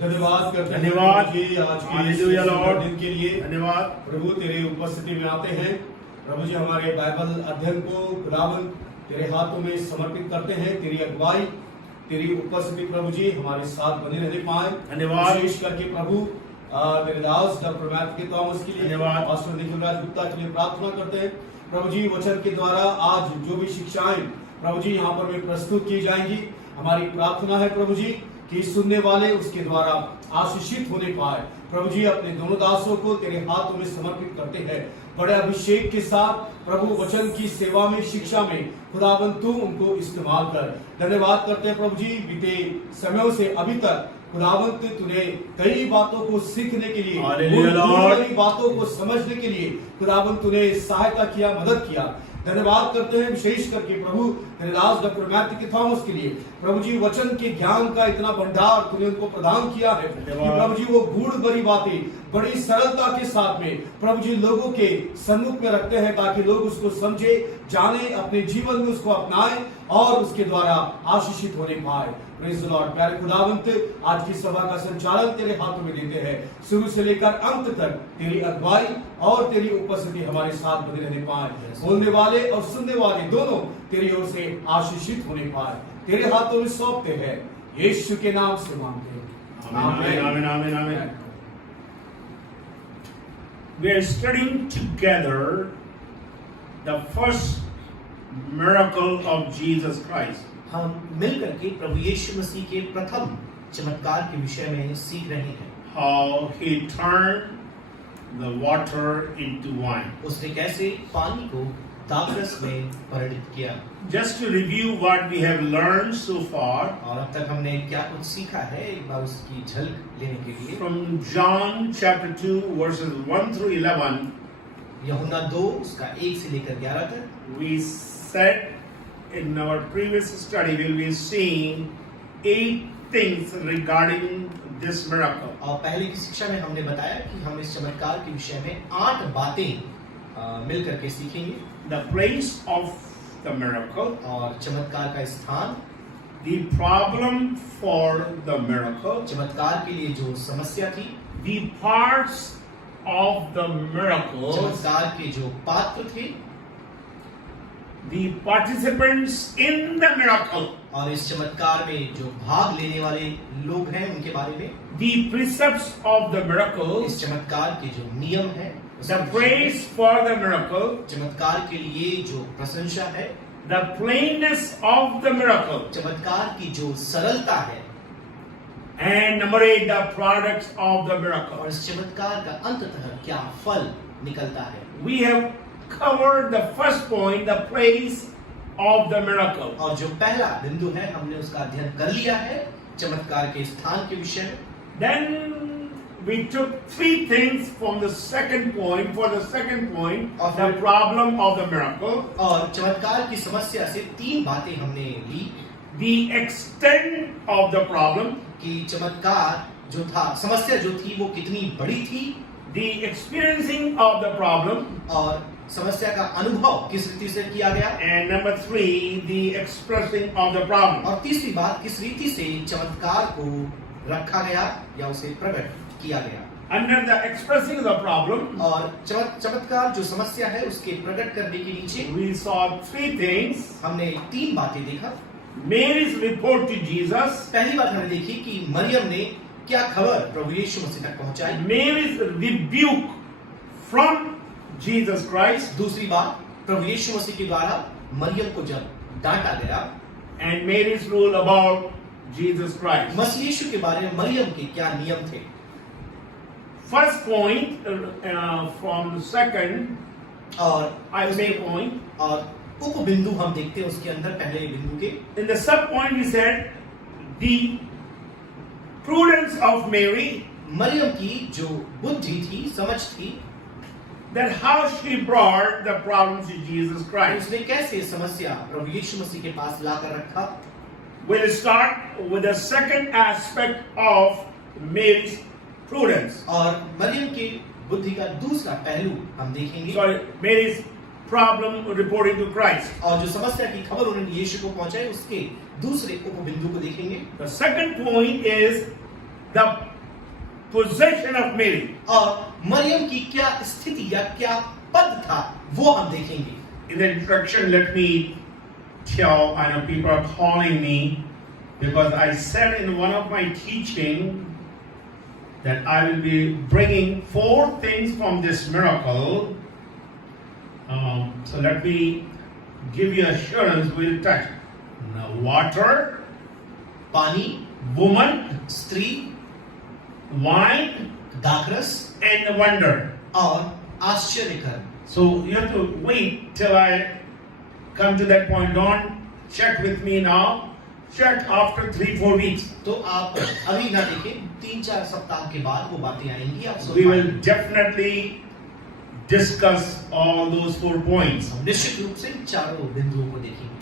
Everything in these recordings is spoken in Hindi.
धन्यवाद करते हैं धन्यवाद प्रभु जी, आज के हालेलुया इस लॉर्ड, दिन के लिए धन्यवाद प्रभु तेरे उपस्थिति में आते हैं। प्रभु जी हमारे बाइबल अध्ययन को खुदावन तेरे हाथों में समर्पित करते हैं। तेरी अगुवाई, तेरी उपस्थिति प्रभु जी हमारे साथ बने रहने पाए। धन्यवाद। विशेष करके प्रभु तेरे दास डॉक्टर मैथ्यू थॉमस के लिए, धन्यवाद। पास्टर निखिलराज गुप्ता के लिए प्रार्थना करते हैं। प्रभु जी वचन के द्वारा आज जो भी शिक्षाएं प्रभु जी यहाँ पर में प्रस्तुत की जाएंगी, हमारी प्रार्थना है प्रभु जी कि सुनने वाले उसके द्वारा आशीषित होने पाए। प्रभु जी अपने दोनों दासों को तेरे हाथों में समर्पित करते हैं। बड़े अभिषेक के साथ प्रभु वचन की सेवा में, शिक्षा में खुदावन तू उनको इस्तेमाल कर। धन्यवाद करते हैं प्रभु जी, बीते समयों से अभी तक खुदावंत तूने कई बातों को सीखने के लिए, हालेलुया लॉर्ड, कई बातों को समझने के लिए खुदावंत तूने सहायता किया, मदद किया। धन्यवाद करते हैं विशेष करके प्रभु तेरे दास डॉक्टर मैथ्यू थॉमस के लिए। प्रभु जी वचन के ज्ञान का इतना भंडार तूने उनको प्रदान किया है कि प्रभु जी वो गूढ़ बड़ी बातें बड़ी सरलता के साथ में प्रभु जी लोगों के सम्मुख में रखते हैं, ताकि लोग उसको समझे, जाने, अपने जीवन में उसको अपनाएं और उसके द्वारा आशीषित होने पाए। Praise the Lord. प्यारे खुदावंत, आज की सभा का संचालन तेरे हाथों में देते हैं। शुरू से लेकर अंत तक तेरी अगुवाई और तेरी उपस्थिति हमारे साथ बने रहने पाए। बोलने वाले और सुनने वाले दोनों तेरी ओर से आशीषित होने पाए। तेरे हाथों में सौंपते हैं, यीशु के नाम से मांगते हैं, आमीन, आमीन, आमीन, आमीन। We are studying together the first miracle of Jesus Christ. हम मिलकर के प्रभु यीशु मसीह के प्रथम चमत्कार के विषय में सीख रहे हैं। How he turned the water into wine. उसने कैसे पानी को दाखरस में परिणत किया। Just to review what we have learned so far और अब तक हमने क्या कुछ सीखा है, एक बार उसकी झलक लेने के लिए from John chapter 2 verses 1 through 11, यूहन्ना 2 उसका 1 से लेकर 11 तक। we said in our previous study we will be seeing 8 things regarding this miracle. और पहले की शिक्षा में हमने बताया कि हम इस चमत्कार के विषय में 8 बातें मिलकर के सीखेंगे। The place of the miracle, और चमत्कार का स्थान, the problem for the miracle, चमत्कार के लिए जो समस्या थी, the parts of the miracle, चमत्कार के जो पात्र थे, the participants in the miracle, और इस चमत्कार में जो भाग लेने वाले लोग हैं उनके बारे में, the precepts of the miracle, इस चमत्कार के जो नियम है, the praise for the miracle, चमत्कार के लिए जो प्रशंसा है, the plainness of the miracle, चमत्कार की जो सरलता है, and number 8, the products of the miracle. और इस चमत्कार का अंततः क्या फल निकलता है। We have covered the first point, the place of the miracle. और जो पहला बिंदु है हमने उसका अध्ययन कर लिया है, चमत्कार के स्थान के विषय में। Then we took 3 things from the second point, for the second point, the problem of the miracle, और चमत्कार की समस्या से 3 बातें हमने ली। the extent of the problem, कि चमत्कार जो था, समस्या जो थी वो कितनी बड़ी थी, the experiencing of the problem, और समस्या का अनुभव किस रीति से किया गया, and number 3, the expressing of the problem. और तीसरी बात किस रीति से चमत्कार को रखा गया या उसे प्रकट किया गया। Under the expressing of the problem, और चमत्कार जो समस्या है उसके प्रकट करने के नीचे we saw 3 things. हमने 3 बातें देखा। Mary's report to Jesus, पहली बात हमने देखी कि मरियम ने क्या खबर प्रभु यीशु मसीह तक पहुंचाई। Mary's rebuke from Jesus Christ, दूसरी बात, प्रभु यीशु मसीह के द्वारा मरियम को जब डांटा गया, and Mary's rule about Jesus Christ. मसीह यीशु के बारे में मरियम के क्या नियम थे। First point from the second, और I make point. और उप बिंदु हम देखते हैं उसके अंदर पहले बिंदु के। In the sub point, we said the prudence of Mary, Maryam की जो बुद्धि थी, समझ थी, that how she brought the problems to Jesus Christ. उसने कैसे समस्या प्रभु यीशु मसीह के पास लाकर रखा। We'll start with the second aspect of Mary's prudence. और मरियम की बुद्धि का दूसरा पहलू हम देखेंगे। Sorry, Mary's problem reporting to Christ. और जो समस्या की खबर उन्होंने यीशु को पहुंचाई उसके दूसरे उप बिंदु को देखेंगे। The second point is the position of Mary. और मरियम की क्या स्थिति या क्या पद था वो हम देखेंगे। In the introduction, let me tell, I know people are calling me because I said in one of my teaching that I will be bringing 4 things from this miracle. So let me give you assurance. We'll touch water, पानी, woman, स्त्री, wine, दाखरस and wonder. और आश्चर्य कर। So you have to wait till I come to that point. Don't check with me now. Check after 3-4 weeks. तो आप अभी ना देखें, 3-4 सप्ताह के बाद वो बातें आएंगी, आप सुन We will पाएंगे। definitely discuss all those 4 points. हम निश्चित रूप से चारों बिंदुओं को देखेंगे।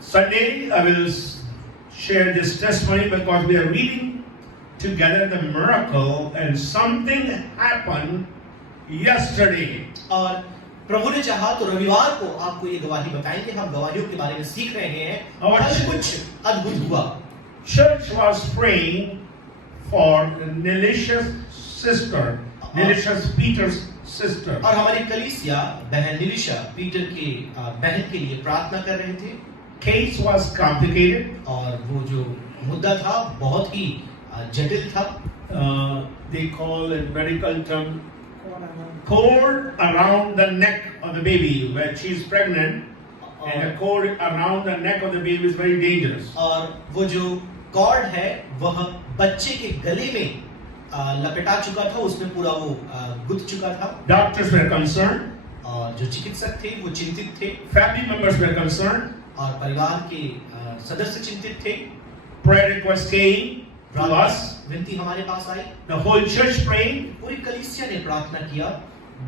Sunday I will share this testimony because we are reading together the miracle and something happened yesterday. और प्रभु ने चाहा तो रविवार को आपको ये गवाही बताएंगे। हम गवाहियों के बारे में सीख रहे हैं और कल कुछ अद्भुत हुआ। Church was praying for Nelicia's sister, Nelicia's Peter's sister. और हमारी कलीसिया बहन निलिशा पीटर के बहन के लिए प्रार्थना कर रहे थे। Case was complicated. और वो जो मुद्दा था बहुत ही जटिल था। They call in medical term cord around the neck of the baby when she is pregnant, and a cord around the neck of the baby is very dangerous. और वो जो कॉर्ड है वह बच्चे के गले में लपेटा चुका था, उसमें पूरा वो गुथ चुका था। Doctors were concerned. और जो चिकित्सक थे वो चिंतित थे। Family members were concerned. और परिवार के सदस्य चिंतित थे। Prayer requests came to us. विनती हमारे पास आई। The whole church prayed. पूरी कलीसिया ने प्रार्थना किया।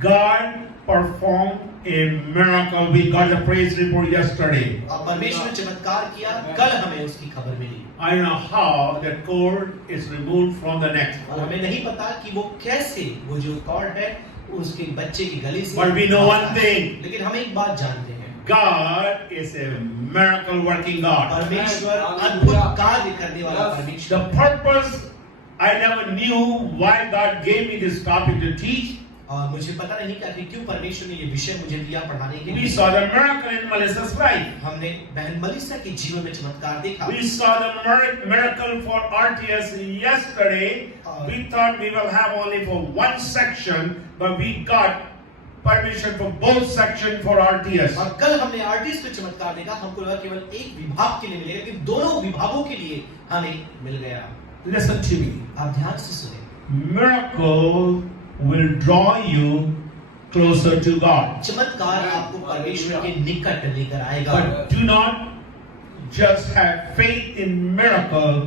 God performed a miracle. We got the praise report yesterday. और परमेश्वर ने चमत्कार किया, कल हमें उसकी खबर मिली। I don't know how that cord is removed from the neck. और हमें नहीं पता कि वो कैसे वो जो कॉर्ड है उसके बच्चे के गले से। But we know one thing. लेकिन हम एक बात जानते हैं। God is a miracle working God. परमेश्वर अद्भुत कार्य करने वाला परमेश्वर। The purpose, I never knew why God gave me this topic to teach. और मुझे पता नहीं कि क्यों परमेश्वर ने ये विषय मुझे दिया पढ़ाने के We लिए। saw the miracle in Melissa's life. हमने बहन मलिसा के जीवन में चमत्कार देखा। We saw the miracle for RTS yesterday. We thought we will have only for one section, but we got permission for both sections for RTS. और कल हमने आर्टिस्ट में चमत्कार देखा। हमको लगा केवल एक विभाग के लिए मिलेगा, लेकिन दोनों विभागों के लिए हमें मिल गया। Listen to me. आप ध्यान से सुने। Miracle will draw you closer to God. चमत्कार आपको परमेश्वर के निकट लेकर आएगा। But do not just have faith in miracle,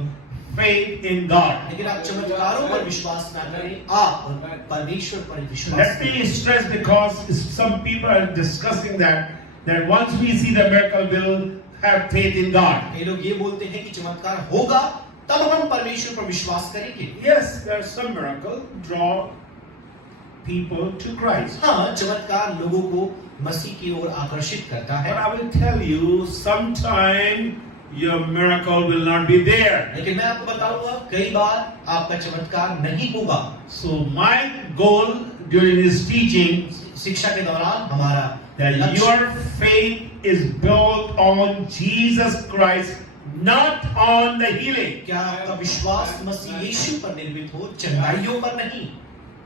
faith in God. लेकिन आप चमत्कारों पर विश्वास ना करें, आप परमेश्वर पर विश्वास Let करें। me stress because some people are discussing that once we see the miracle, we'll have faith in God. ये लोग ये बोलते हैं कि चमत्कार होगा तब हम परमेश्वर पर विश्वास करेंगे। Yes, there's some miracle draw people to Christ. हाँ, चमत्कार लोगों को मसीह की ओर आकर्षित करता But है। I will tell you, sometime your miracle will not be there. लेकिन मैं आपको बताऊंगा कई बार आपका चमत्कार नहीं होगा। So my goal during this teaching शिक्षा के दौरान हमारा that लक्ष्य your faith is built on Jesus Christ, not on the healing. क्या आपका विश्वास मसीह यीशु पर निर्मित हो, चंगाइयों पर नहीं।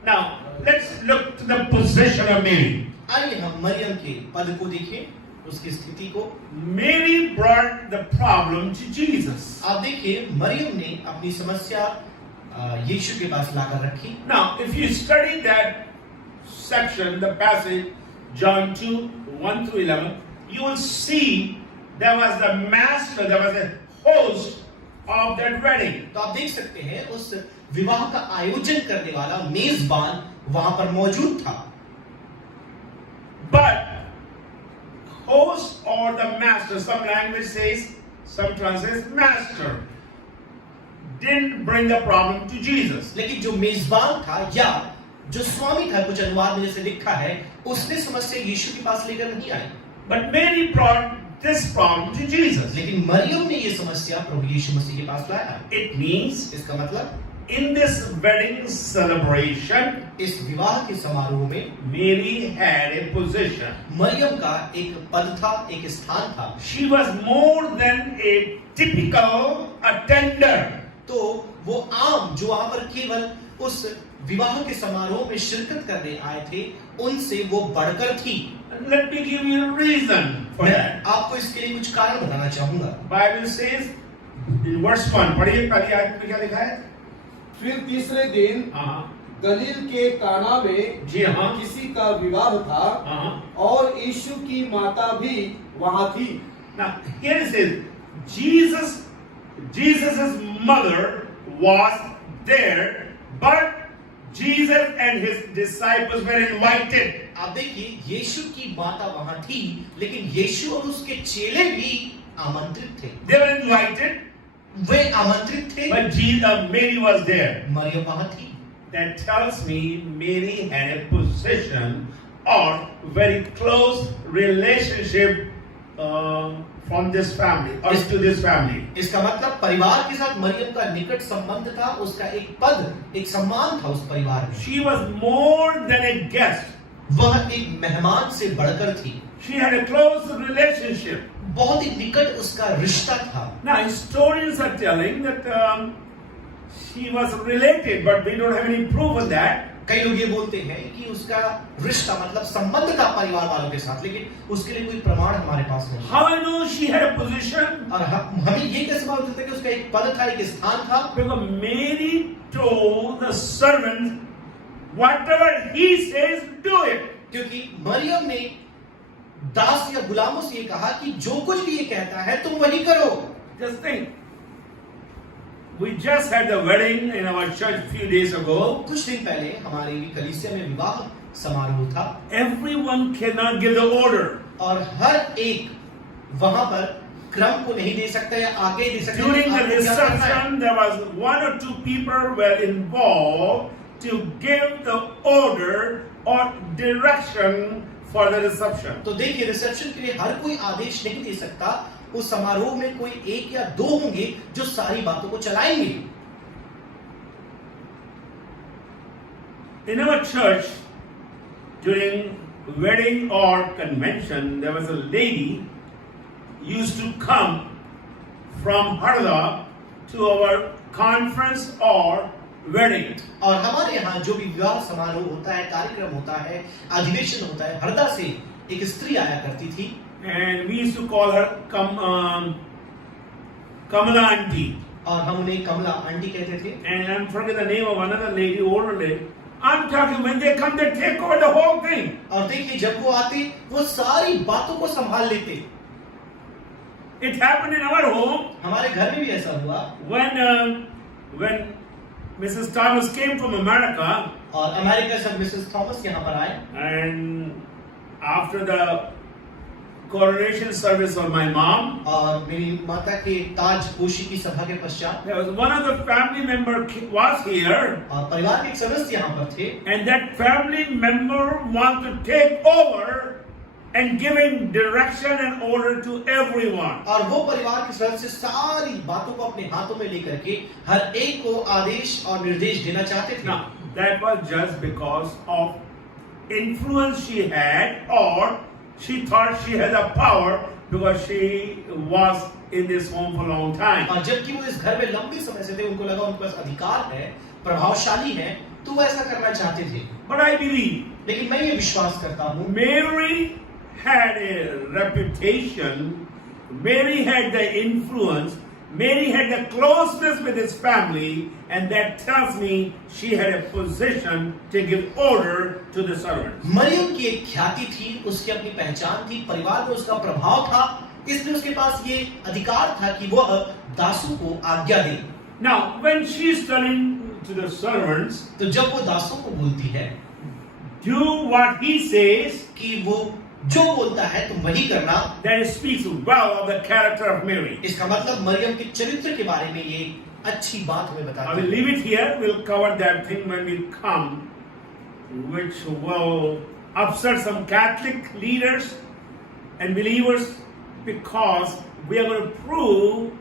Now, let's look to the position of Mary. आइए हम मरियम के पद को देखें, उसकी स्थिति को। Mary brought the problem to Jesus. आप देखिए मरियम ने अपनी समस्या यीशु के पास लाकर रखी। Now, if you study that section, the passage, John 2, 1 through 11, you will see there was the master, there was a host of that wedding. तो आप देख सकते हैं उस विवाह का आयोजन करने वाला मेजबान वहां पर मौजूद था। But host or the master, some language says, some translates master, didn't bring the problem to Jesus. लेकिन जो मेजबान था या जो स्वामी था, कुछ अनुवाद में जैसे लिखा है, उसने समस्या यीशु के पास लेकर नहीं आई। But Mary brought this problem to Jesus. लेकिन मरियम ने ये समस्या प्रभु यीशु मसीह के पास लाया। It means इसका मतलब in this wedding celebration, इस विवाह के समारोह में Mary had a position. Maryam का एक पद था, एक स्थान था। She was more than a typical attender. तो वो आम जो वहां पर केवल उस विवाह के समारोह में शिरकत करने आए थे, उनसे वो बढ़कर थी। And let me give you a reason for मैं that. आपको इसके लिए कुछ कारण बताना चाहूंगा। Bible says in verse 1, पढ़िए पहली आयत में क्या लिखा है? फिर तीसरे दिन गलील के काना में जी हाँ। किसी का विवाह था और यीशु की माता भी वहां थी। Now here it says Jesus's mother was there, but Jesus and his disciples were invited. आप देखिए, यीशु की माता वहां थी, लेकिन यीशु और उसके चेले भी आमंत्रित थे। They were invited, वे आमंत्रित थे, but Mary was there. Maryam वहां थी। That tells me Mary had a position or very close relationship from this family or to this family. इसका मतलब परिवार के साथ मरियम का निकट संबंध था, उसका एक पद, एक सम्मान था उस परिवार में। She was more than a guest. वह एक मेहमान से बढ़कर थी। She had a close relationship. बहुत ही निकट उसका रिश्ता था। Now historians are telling that she was related, but we don't have any proof of that. कई लोग ये बोलते हैं कि उसका रिश्ता मतलब संबंध था परिवार वालों के साथ, लेकिन उसके लिए कोई प्रमाण हमारे पास नहीं। How I know she had a position? और हमें ये कैसे मालूम चलता है कि उसका एक पद था, एक स्थान था? Because Mary told the servant, whatever he says, do it. क्योंकि मरियम ने दास या गुलामों से ये कहा कि जो कुछ भी ये कहता है तुम वही करो। Just think. We just had the wedding in our church a few days ago. कुछ दिन पहले हमारी कलीसिया में विवाह समारोह था। Everyone cannot give the order. और हर एक वहां पर क्रम को नहीं दे सकता या आगे दे सकता। During the reception, there was one or two people were involved to give the order or direction for the reception. तो देखिए, रिसेप्शन के लिए हर कोई आदेश नहीं दे सकता। उस समारोह में कोई एक या दो होंगे जो सारी बातों को चलाएंगे। In our church, during wedding or convention, there was a lady used to come from Harda to our conference or wedding. और हमारे यहाँ जो भी विवाह समारोह होता है, कार्यक्रम होता है, अधिवेशन होता है, हरदा से एक स्त्री आया करती थी। And we used to call her Kamala auntie. और हम उन्हें कमला आंटी कहते थे। And I'm forgetting the name of another lady, older lady. I'm talking when they come, they take over the whole thing. और देखिए, जब वो आते, वो सारी बातों को संभाल लेते। It happened in our home. हमारे घर में भी ऐसा हुआ। When Mrs. Thomas came from America. और अमेरिका से मिसेस थॉमस यहाँ पर आए। And after the coronation service of my mom, और मेरी माता के ताजपोशी की सभा के पश्चात there was one of the family member was here, और परिवार के एक सदस्य यहाँ पर थे। and that family member wanted to take over and giving direction and order to everyone. और वो परिवार के सदस्य सारी बातों को अपने हाथों में लेकर के हर एक को आदेश और निर्देश देना चाहते थे। Now that was just because of influence she had, or she thought she had the power because she was in this home for a long time. और जबकि वो इस घर में लंबे समय से थे, उनको लगा उनके पास अधिकार है, प्रभावशाली है, तो वो ऐसा करना चाहते थे। But I believe, लेकिन मैं ये विश्वास करता हूँ, Mary had a reputation, Mary had the influence, Mary had the closeness with his family, and that tells me she had a position to give order to the servants. Maryam की एक ख्याति थी, उसकी अपनी पहचान थी, परिवार में उसका प्रभाव था, इसलिए उसके पास ये अधिकार था कि वह दासों को आज्ञा दे। Now, when she is telling to the servants, तो जब वो दासों को बोलती है, do what he says, कि वो जो बोलता है तुम वही करना, that speaks well of the character of Mary. इसका मतलब मरियम के चरित्र के बारे में ये अच्छी बात हमें बताती I है। will leave it here. We'll cover that thing when we come, which will upset some Catholic leaders and believers. because we are going to prove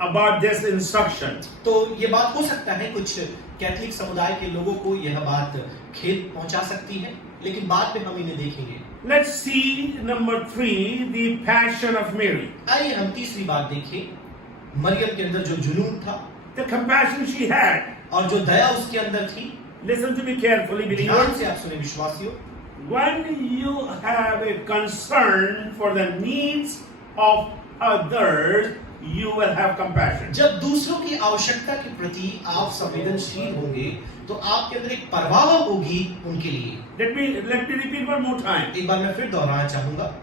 about this instruction. तो ये बात हो सकता है कुछ कैथलिक समुदाय के लोगों को यह बात खेद पहुंचा सकती है, लेकिन बाद में हम इन्हें देखेंगे। Let's see number 3, the passion of Mary. आइए हम तीसरी बात देखें, मरियम के अंदर जो जुनून था, The compassion she had. और जो दया उसके अंदर थी। Listen to me carefully, ध्यान believers. से आप सुने विश्वासियों, When you have a concern for the needs of others, you will have compassion. जब दूसरों की आवश्यकता के प्रति आप संवेदनशील होंगे तो आपके अंदर एक परवाह होगी उनके लिए। Let me repeat one more time. एक बार मैं फिर दोहराना चाहूंगा,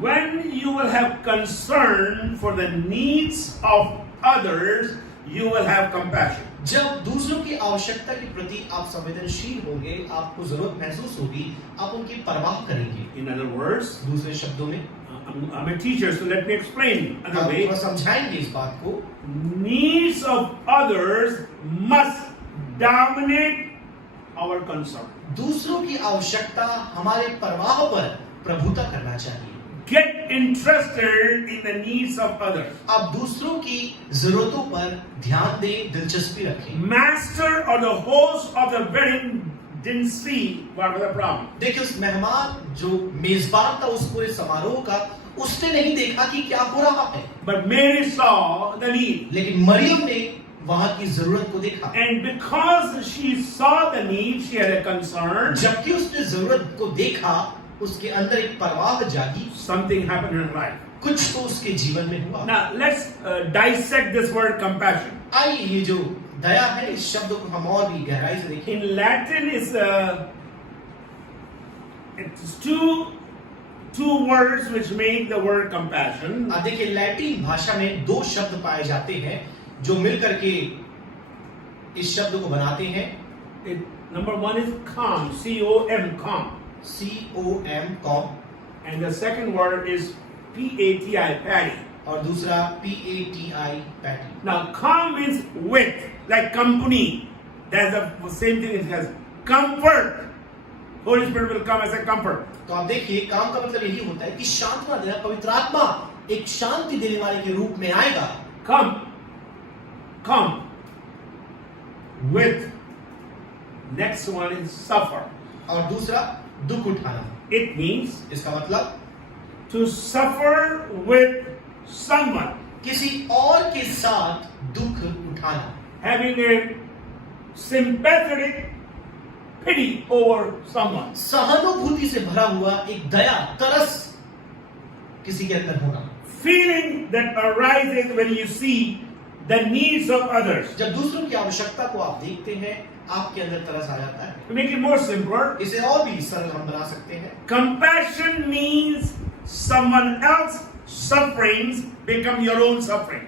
When you will have concern for the needs of others, you will have compassion. जब दूसरों की आवश्यकता के प्रति आप संवेदनशील होंगे, आपको जरूरत महसूस होगी, आप उनकी परवाह करेंगे। In other words, दूसरे शब्दों में I'm a teacher, so let me explain another way. थोड़ा समझाएंगे इस बात को। Needs of others must dominate our concern. दूसरों की आवश्यकता हमारे परवाह पर प्रभुता करना चाहिए। Get interested in the needs of others. आप दूसरों की जरूरतों पर ध्यान दें, दिलचस्पी रखें। Master or the host of the wedding didn't see what was the problem. देखिए, उस मेहमान जो मेजबान था उस पूरे समारोह का, उसने नहीं देखा कि क्या हो रहा है, But Mary saw the need. लेकिन मरियम ने वहां की जरूरत को देखा। And because she saw the need, she had a concern. जबकि उसने जरूरत को देखा, उसके अंदर एक परवाह जागी, Something happened in her life. कुछ तो उसके जीवन में हुआ। Now let's dissect this word compassion. आइए ये जो दया है, इस शब्द को हम और भी गहराई से देखें। In Latin, it's two words which make the word compassion. आप देखिए, लैटिन भाषा में दो शब्द पाए जाते हैं जो मिलकर के इस शब्द को बनाते हैं। Number one is com, C-O-M, com. C-O-M, com, And the second word is P-A-T-I, patty. और दूसरा P-A-T-I, patty। Now, com means with, like company. That's the same thing it has. Comfort. Holy Spirit will come as a comfort. तो आप देखिए, काम का मतलब यही होता है कि सांत्वना देना, पवित्र आत्मा एक शांति देने वाले के रूप में आएगा। Come. With. Next one is suffer. और दूसरा दुख उठाना। It means इसका मतलब to suffer with someone. किसी और के साथ दुख उठाना, Having a sympathetic pity over someone. सहानुभूति से भरा हुआ एक दया, तरस किसी के अंदर होना। Feeling that arises when you see the needs of others. जब दूसरों की आवश्यकता को आप देखते हैं, आपके अंदर तरस आ जाता है। To make it more simpler, इसे और भी सरल हम बना सकते हैं। compassion means someone else's sufferings become your own suffering.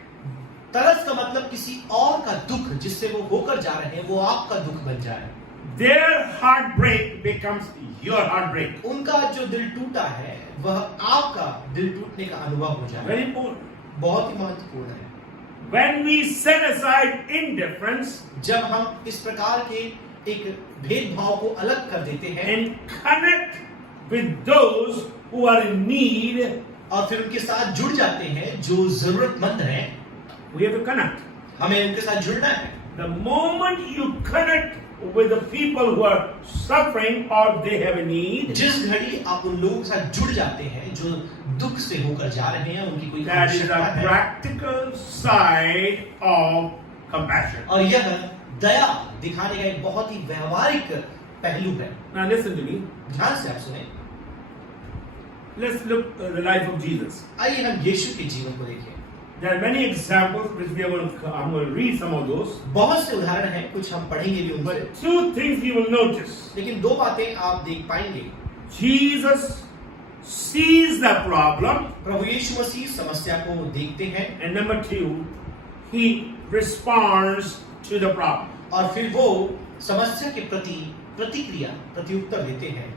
तरस का मतलब किसी और का दुख जिससे वो होकर जा रहे हैं, वो आपका दुख बन जाए। Their heartbreak becomes your heartbreak. उनका जो दिल टूटा है, वह आपका दिल टूटने का अनुभव हो जाए। Very important. बहुत ही महत्वपूर्ण है। When we set aside indifference जब हम इस प्रकार के एक भेदभाव को अलग कर देते हैं and connect with those who are in need, और फिर उनके साथ जुड़ जाते हैं जो जरूरतमंद हैं, we have to connect. हमें उनके साथ जुड़ना है। The moment you connect with the people who are suffering or they have a need, जिस घड़ी आप उन लोगों के साथ जुड़ जाते हैं जो दुख से होकर जा रहे हैं, उनकी कोई that is आवश्यकता a है, practical side of compassion. और यह दया दिखाने का एक बहुत ही व्यवहारिक पहलू है। Now listen to me. ध्यान से आप सुने। Let's look at the life of Jesus. आइए हम यीशु के जीवन को देखें। There are many examples which I'm going to read some of those. बहुत से उदाहरण हैं, कुछ हम पढ़ेंगे भी उनसे, But two things you will notice. लेकिन दो बातें आप देख पाएंगे। Jesus sees the problem, प्रभु यीशु मसीह समस्या को देखते हैं, and number two, he responds to the problem. और फिर वो समस्या के प्रति प्रतिक्रिया, प्रत्युत्तर देते हैं।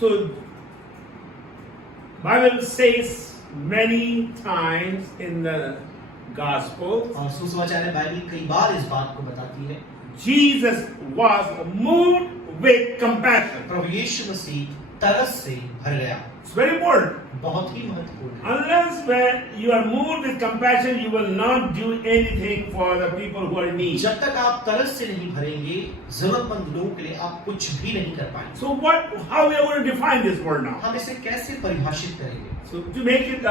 So Bible says many times in the gospel, और सुसमाचार में बाइबल कई बार इस बात को बताती है, Jesus was moved with compassion. प्रभु यीशु मसीह तरस से भर गया। It's very important. बहुत ही महत्वपूर्ण है। Unless when you are moved with compassion, you will not do anything for the people who are in need. जब तक आप तरस से नहीं भरेंगे, जरूरतमंद लोगों के लिए आप कुछ भी नहीं कर पाएंगे। So how we are going to define this word now? हम इसे कैसे परिभाषित करेंगे? So to make it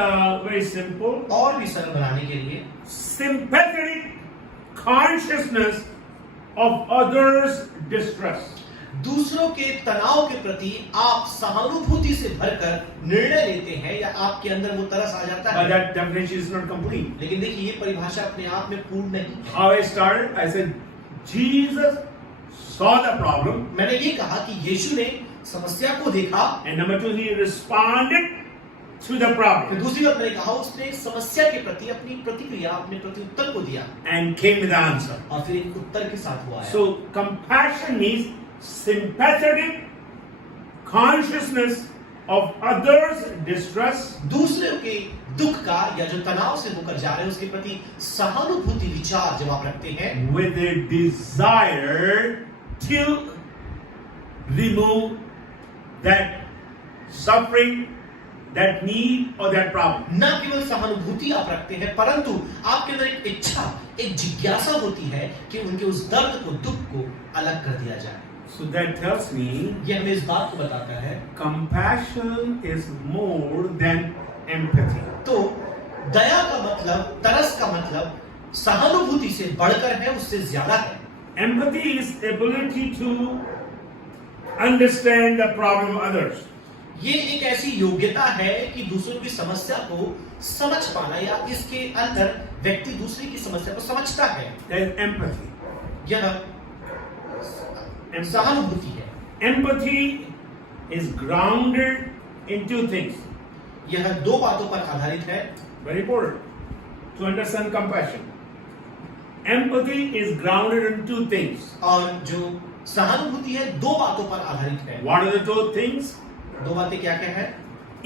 very simple, और भी सरल बनाने के लिए sympathetic consciousness of others' distress. दूसरों के तनाव के प्रति आप सहानुभूति से भरकर निर्णय लेते हैं या आपके अंदर वो तरस आ जाता But है। that definition is not complete. लेकिन देखिए ये परिभाषा अपने आप में पूर्ण नहीं। How I started, I said, Jesus saw the problem, मैंने ये कहा कि यीशु ने समस्या को देखा, and number two, he responded to the फिर problem दूसरी बात मैंने कहा उसने समस्या के प्रति अपनी प्रतिक्रिया, अपने प्रत्युत्तर को दिया and came with the answer. और फिर एक उत्तर के साथ हुआ है। So compassion means sympathetic consciousness of others' distress दूसरे के दुख का या जो तनाव से होकर जा रहे हैं उसके प्रति सहानुभूति विचार जब आप रखते हैं with a desire to remove that suffering, that need or that problem. न केवल सहानुभूति आप रखते हैं परंतु आपके अंदर एक इच्छा, एक जिज्ञासा होती है कि उनके उस दर्द को, दुख को अलग कर दिया जाए। So that tells me यह हमें इस बात को बताता है compassion is more than empathy. तो दया का मतलब, तरस का मतलब सहानुभूति से बढ़कर है, उससे ज्यादा है। Empathy is ability to understand the problem of others. ये एक ऐसी योग्यता है कि दूसरों की समस्या को समझ पाना या इसके अंदर व्यक्ति दूसरे की समस्या को समझता है। That is empathy. यह सहानुभूति है। Empathy is grounded in two things. यह दो बातों पर आधारित है। Very important to understand compassion. Empathy is grounded in two things. और जो सहानुभूति है दो बातों पर आधारित है। What are the two things? दो बातें क्या क्या है?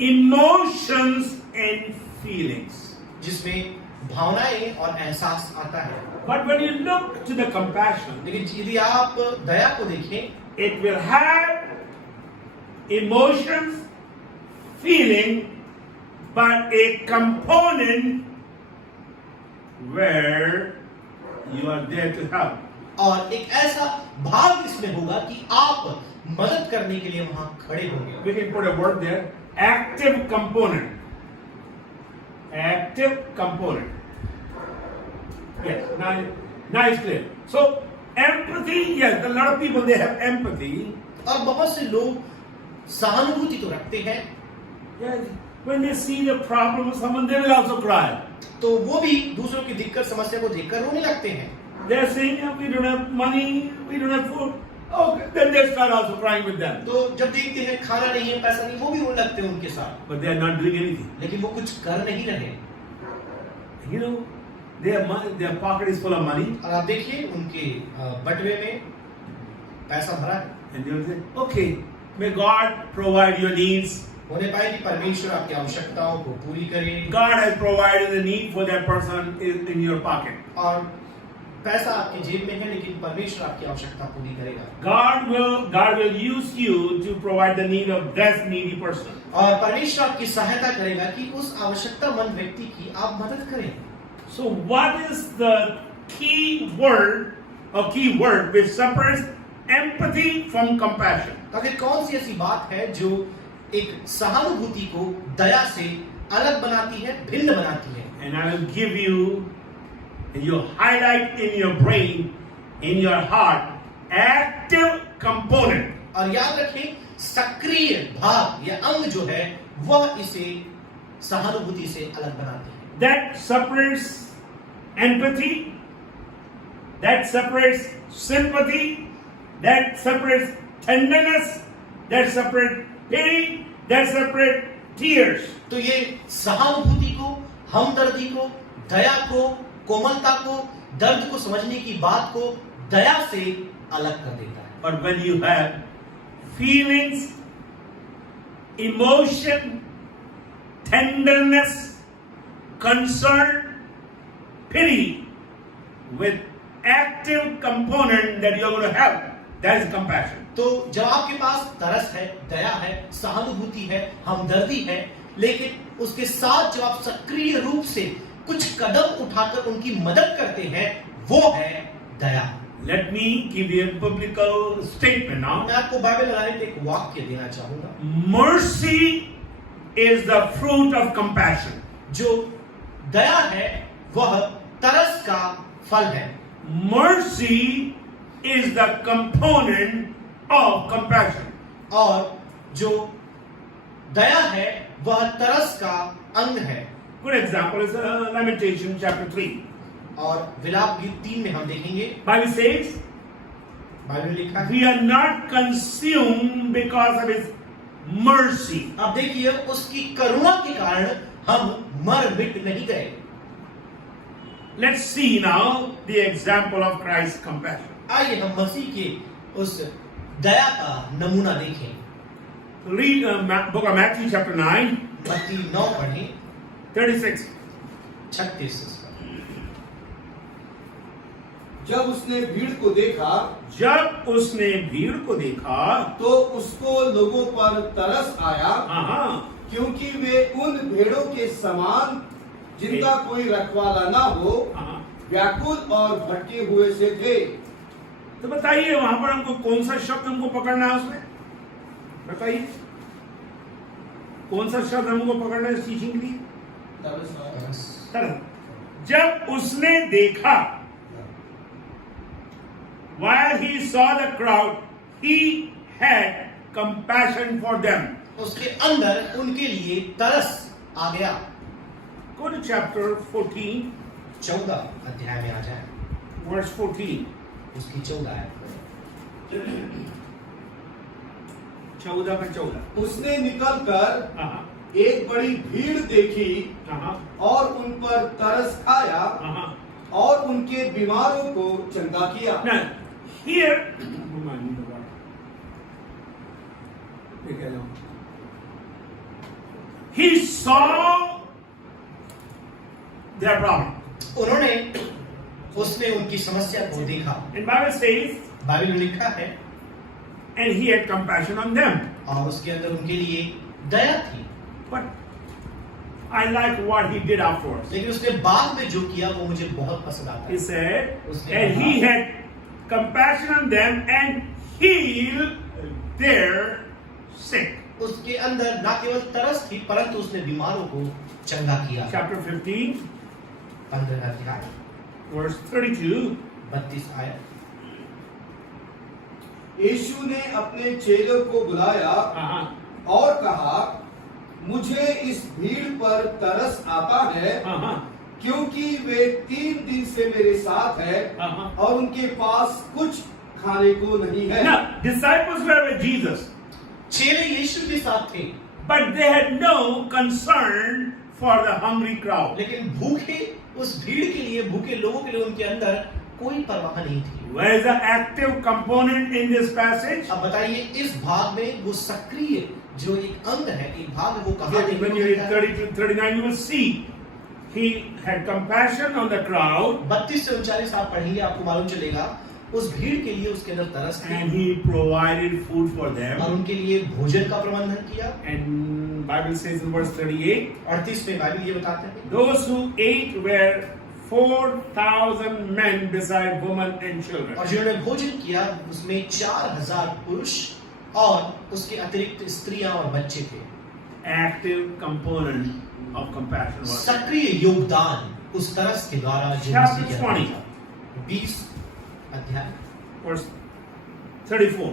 Emotions and feelings. जिसमें भावनाएं और एहसास आता है। But when you look to the compassion, लेकिन यदि आप दया को देखें, it will have emotions, feeling, but a component where you are there to help. और एक ऐसा भाव इसमें होगा कि आप मदद करने के लिए वहां खड़े होंगे। We can put a word there. Active component. Active component. Yes, now it's clear. So empathy, yes, a lot of people they have empathy. और बहुत से लोग सहानुभूति तो रखते हैं। Yes, when they see the problem of someone, they will also cry. तो वो भी दूसरों की दिक्कत, समस्या को देखकर रोने लगते हैं। They are saying, "Yeah, we don't have money, we don't have food." Okay, then they start also crying with them. तो जब देखते हैं खाना नहीं है, पैसा नहीं, वो भी रोने लगते हैं उनके साथ। But they are not doing anything. लेकिन वो कुछ कर नहीं रहे। You know, their pocket is full of money, और आप देखिए उनके बटवे में पैसा भरा है। and they will say, "Okay, may God provide your needs. होने पाए कि परमेश्वर आपकी आवश्यकताओं को पूरी करे God has provided the need for that person in your pocket. और पैसा आपकी जेब में है लेकिन परमेश्वर आपकी आवश्यकता पूरी करेगा। God will use you to provide the need of that needy person." और परमेश्वर आपकी सहायता करेगा कि उस आवश्यकतामंद व्यक्ति की आप मदद करें। So what is the key word which separates empathy from compassion? आखिर कौन सी ऐसी बात है जो एक सहानुभूति को दया से अलग बनाती है, भिन्न बनाती है? And I will give you, and you highlight in your brain, in your heart, active component. और याद रखें सक्रिय भाग या अंग जो है वह इसे सहानुभूति से अलग बनाते हैं। That separates empathy, that separates sympathy, that separates tenderness, that separates pity, that separates tears. तो ये सहानुभूति को, हमदर्दी को, दया को, कोमलता को, दर्द को समझने की बात को दया से अलग कर देता है। But when you have feelings, emotion, tenderness, concern, pity with active component that you are going to help, that is compassion. तो जब आपके पास तरस है, दया है, सहानुभूति है, हमदर्दी है, लेकिन उसके साथ जब आप सक्रिय रूप से कुछ कदम उठाकर उनकी मदद करते हैं, वो है दया। Let me give you a biblical statement now. मैं आपको बाइबल आधारित एक वाक्य देना चाहूंगा। Mercy is the fruit of compassion. जो दया है वह तरस का फल है। Mercy is the component of compassion. और जो दया है वह तरस का अंग है। Good example is Lamentation chapter 3. और विलाप गीत 3 में हम देखेंगे, Bible says, बाइबल में लिखा है, we are not consumed because of his mercy. अब देखिए उसकी करुणा के कारण हम मर मिट नहीं गए। Let's see now the example of Christ's compassion. आइए हम मसीह के उस दया का नमूना देखें। Read book of Matthew chapter 9, मत्ती 9 पढ़ें, 36. 36। जब उसने भीड़ को देखा जब उसने भीड़ को देखा, तो उसको लोगों पर तरस आया, क्योंकि वे उन भेड़ों के समान जिनका कोई रखवाला ना हो, व्याकुल और भटके हुए से थे। तो बताइए वहां पर हमको कौन सा शब्द हमको पकड़ना है उसमें? बताइए कौन सा शब्द हमको पकड़ना है इस टीचिंग के लिए? तरस। जब उसने देखा, while he saw the crowd, he had compassion for them. उसके अंदर उनके लिए तरस आ गया। Go to chapter 14, 14 अध्याय में आ जाए, verse 14. उसकी 14 है। 14 पर 14. उसने निकलकर हाँ, एक बड़ी भीड़ देखी हाँ, और उन पर तरस खाया हाँ. और उनके बीमारों को चंगा किया। Now, here, he saw their problem. उसने उनकी समस्या को देखा। And Bible says, बाइबल में लिखा है, and he had compassion on them. और उसके अंदर उनके लिए दया थी। But I like what he did afterwards. लेकिन उसने बाद में जो किया वो मुझे बहुत पसंद आता He है। said, उसने and he कहा, had compassion on them and healed their sick. उसके अंदर न केवल तरस थी, परंतु उसने बीमारों को चंगा किया। Chapter 15, 15 अध्याय, verse 32. 32 आयत। यीशु ने अपने चेलों को बुलाया और कहा, मुझे इस भीड़ पर तरस आता है, क्योंकि वे 3 दिन से मेरे साथ है और उनके पास कुछ खाने को नहीं है। Now, disciples were with Jesus, चेले यीशु के साथ थे, but they had no concern for the hungry crowd. लेकिन भूखे उस भीड़ के लिए, भूखे लोगों के लिए उनके अंदर कोई परवाह नहीं थी। Where is the active component in this passage? अब बताइए इस भाग में वो सक्रिय जो एक अंग है, एक भाग है, वो कहाँ देखने When को you read मिलता है? 30 to 39, you will see he had compassion on the crowd 32 से 39 आप पढ़ेंगे, आपको मालूम चलेगा उस भीड़ के लिए उसके अंदर तरस थी and he provided food for और them. उनके लिए भोजन का प्रबंधन किया। And Bible says in verse 38, 38 में बाइबल ये बताते हैं, those who ate were 4,000 men beside women and children. और जिन्होंने भोजन किया उसमें 4000 पुरुष और उसके अतिरिक्त स्त्रियां और बच्चे थे। Active component of compassion was there. सक्रिय योगदान उस तरस के द्वारा जो Chapter मसीह के 20. अंदर था। 20 अध्याय, Verse 34.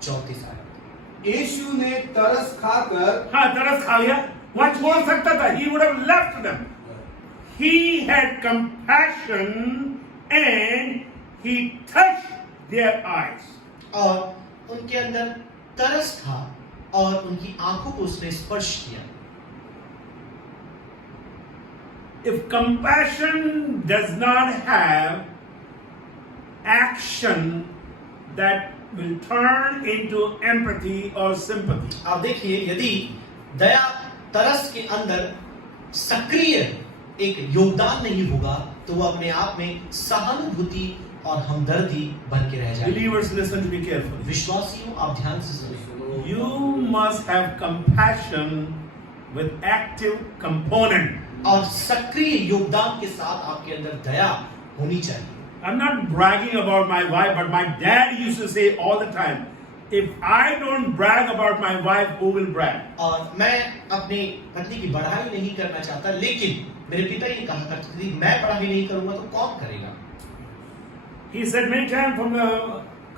34 आयत। यीशु ने तरस खाकर हाँ, तरस खा लिया, वहां छोड़ सकता था, he would have left them. He had compassion and he touched their eyes. और उनके अंदर तरस था और उनकी आंखों को उसने स्पर्श किया। If compassion does not have action that will turn into empathy or sympathy, आप देखिए यदि दया तरस के अंदर सक्रिय एक योगदान नहीं होगा तो वो अपने आप में सहानुभूति और हमदर्दी बन के रह जाएगा। Believers, listen to me carefully. विश्वासियों, आप ध्यान से सुनिए। You must have compassion with active component. और सक्रिय योगदान के साथ आपके अंदर दया होनी चाहिए। I'm not bragging about my wife, but my dad used to say all the time, if I don't brag about my wife, who will brag? और मैं अपनी पत्नी की बढ़ाई नहीं करना चाहता, लेकिन मेरे पिता ये कहा करते थे, मैं बढ़ाई नहीं करूंगा तो कौन करेगा? He said many times from the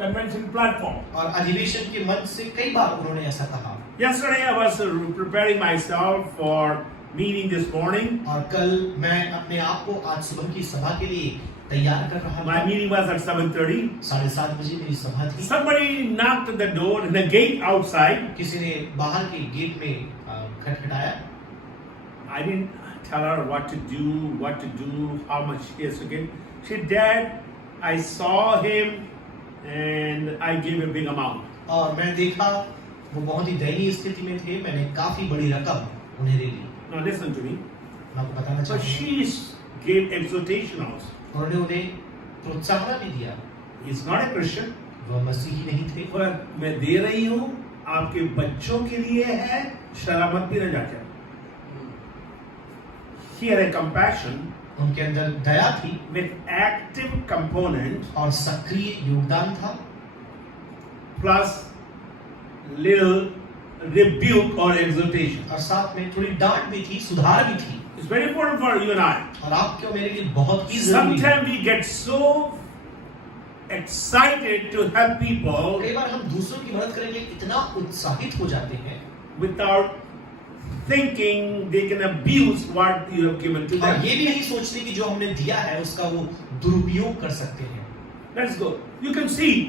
convention platform. और अधिवेशन के मंच से कई बार उन्होंने ऐसा कहा। Yesterday I was preparing myself for meeting this morning. और कल मैं अपने आप को आज सुबह की सभा के लिए तैयार कर रहा My था। meeting was at 7:30. 7:30 बजे मेरी सभा थी। Somebody knocked at the door in the gate outside. किसी ने बाहर के गेट में खटखटाया। I didn't tell her what to do, how much she has to give. She said, Dad, I saw him and I gave a big amount. और मैं देखा वो बहुत ही दयनीय स्थिति में थे, मैंने काफी बड़ी रकम उन्हें दे दी। Now listen to me. मैं आपको बताना So चाहता हूँ। she gave exhortation also. उन्होंने उन्हें प्रोत्साहन भी दिया। He's not a Christian. वह मसीही नहीं थे। पर मैं दे रही हूँ आपके बच्चों के लिए है, शराबत भी न जाकर। He had a compassion उनके अंदर दया थी with active component और सक्रिय योगदान था, plus little rebuke or exhortation. और साथ में थोड़ी डांट भी थी, सुधार भी थी। It's very important for you and I. और आपके और मेरे लिए बहुत ही जरूरी है। Sometimes we get so excited to help people कई बार हम दूसरों की मदद करने के लिए इतना उत्साहित हो जाते हैं without thinking they can abuse what you have given to और them. ये भी नहीं सोचते कि जो हमने दिया है उसका वो दुरुपयोग कर सकते हैं। Let's go. You can see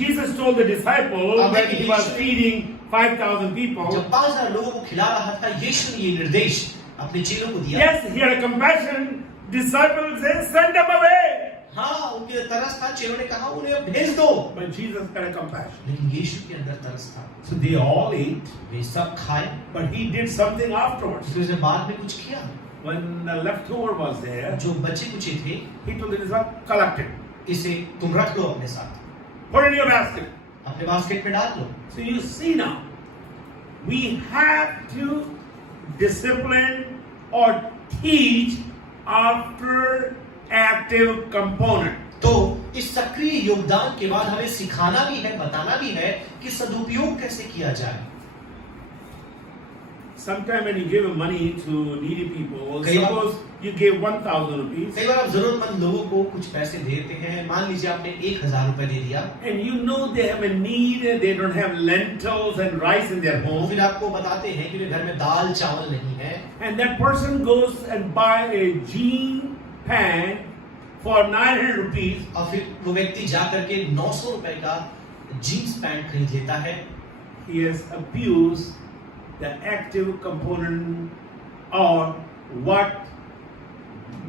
Jesus told the disciples अब when he was Yeshu- feeding 5,000 people. जब 5,000 लोगों को खिला रहा था, यीशु ने ये निर्देश अपने चेलों को दिया। Yes, he had a compassion. Disciples said, send them away. हाँ, उनके तरस था, चेलों ने कहा उन्हें भेज दो। But Jesus had a compassion. लेकिन यीशु के अंदर तरस था। So they all ate, वे सब खाए, but he did something afterwards. फिर उसने बाद में कुछ किया। When the leftover was there, जो बचे कुचे थे, he told the disciples, collect it. इसे तुम रख लो अपने साथ, Put it in your basket. अपने बास्केट में डाल लो। So you see now, we have to discipline or teach after active component. तो इस सक्रिय योगदान के बाद हमें सिखाना भी है, बताना भी है कि सदुपयोग कैसे किया जाए। Sometimes when you give money to needy people, कई बार- suppose you give 1,000 rupees, कई बार आप जरूरतमंद लोगों को कुछ पैसे देते हैं, मान लीजिए आपने 1,000 रुपए दे दिया, and you know they have a need, they don't have lentils and rice in their home, फिर आपको बताते हैं कि घर में दाल चावल नहीं है, and that person goes and buy a jean pant for 900 rupees, और फिर वो व्यक्ति जा करके 900 रुपए का जीन्स पैंट खरीद लेता है, he has abused the active component or what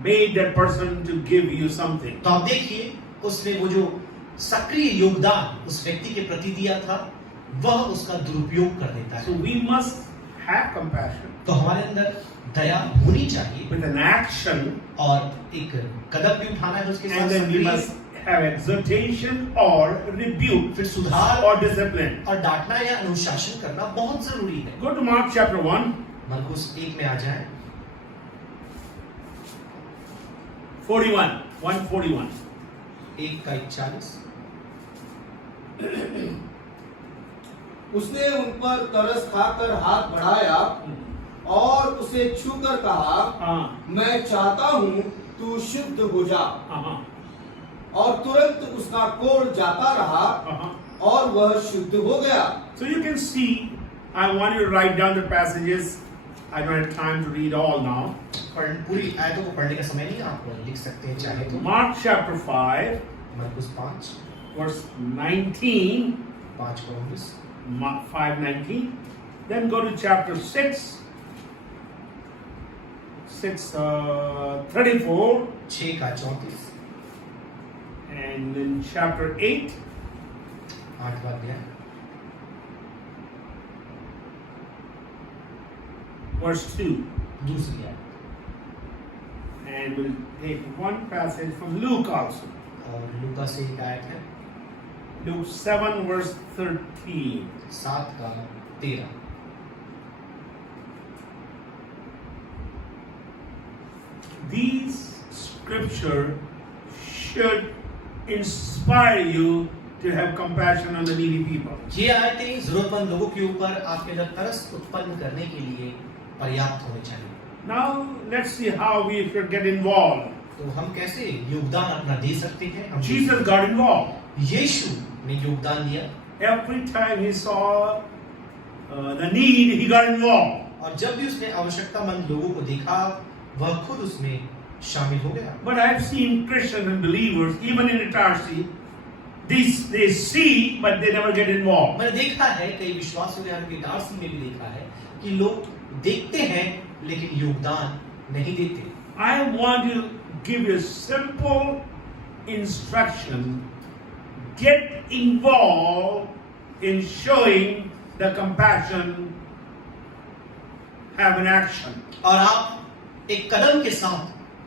made that person to give you something. तो आप देखिए उसने वो जो सक्रिय योगदान उस व्यक्ति के प्रति दिया था, वह उसका दुरुपयोग कर देता So है। we must have compassion तो हमारे अंदर दया होनी चाहिए with an action, और एक कदम भी उठाना है उसके साथ, and then we सक्रिय, must have exhortation or rebuke फिर सुधार or discipline. और डांटना या अनुशासन करना बहुत जरूरी है। Go to Mark chapter 1, मरकुस 1 में आ जाए, 141. 1:41। उसने उन पर तरस खाकर हाथ बढ़ाया और उसे छूकर कहा, मैं चाहता हूं तू शुद्ध हो जा। और तुरंत उसका कोढ़ जाता रहा और वह शुद्ध हो गया। So you can see, I want you to write down the passages. I don't have time to read all now. पूरी आयतों को पढ़ने का समय नहीं, आप लिख सकते हैं चाहे तो। Mark chapter 5, मरकुस 5, verse 19, 5:19, 5:19. Then go to chapter 6, 34, 6:34, and in chapter 8, 8वां अध्याय, verse 2. दूसरी आयत, And we'll take one passage from Luke also. और लूका से एक आयत है Luke 7 verse 13. 7:13। These scripture should inspire you to have compassion on the needy people. ये आयतें जरूरतमंद लोगों के ऊपर आपके अंदर तरस उत्पन्न करने के लिए पर्याप्त होनी चाहिए। Now let's see how we should get involved. तो हम कैसे योगदान अपना दे सकते हैं? Jesus got involved. यीशु ने योगदान दिया Every time he saw the need, he got involved. और जब भी उसने आवश्यकतामंद लोगों को देखा वह खुद उसमें शामिल हो गया। But I've seen Christians and believers, even in Itarsi, they see, but they never get involved. मैंने देखा है कई विश्वासियों ने आपके इटारसी में भी देखा है कि लोग देखते हैं लेकिन योगदान नहीं देते। I want to give you a simple instruction. Get involved in showing the compassion, have an action. और आप एक कदम के साथ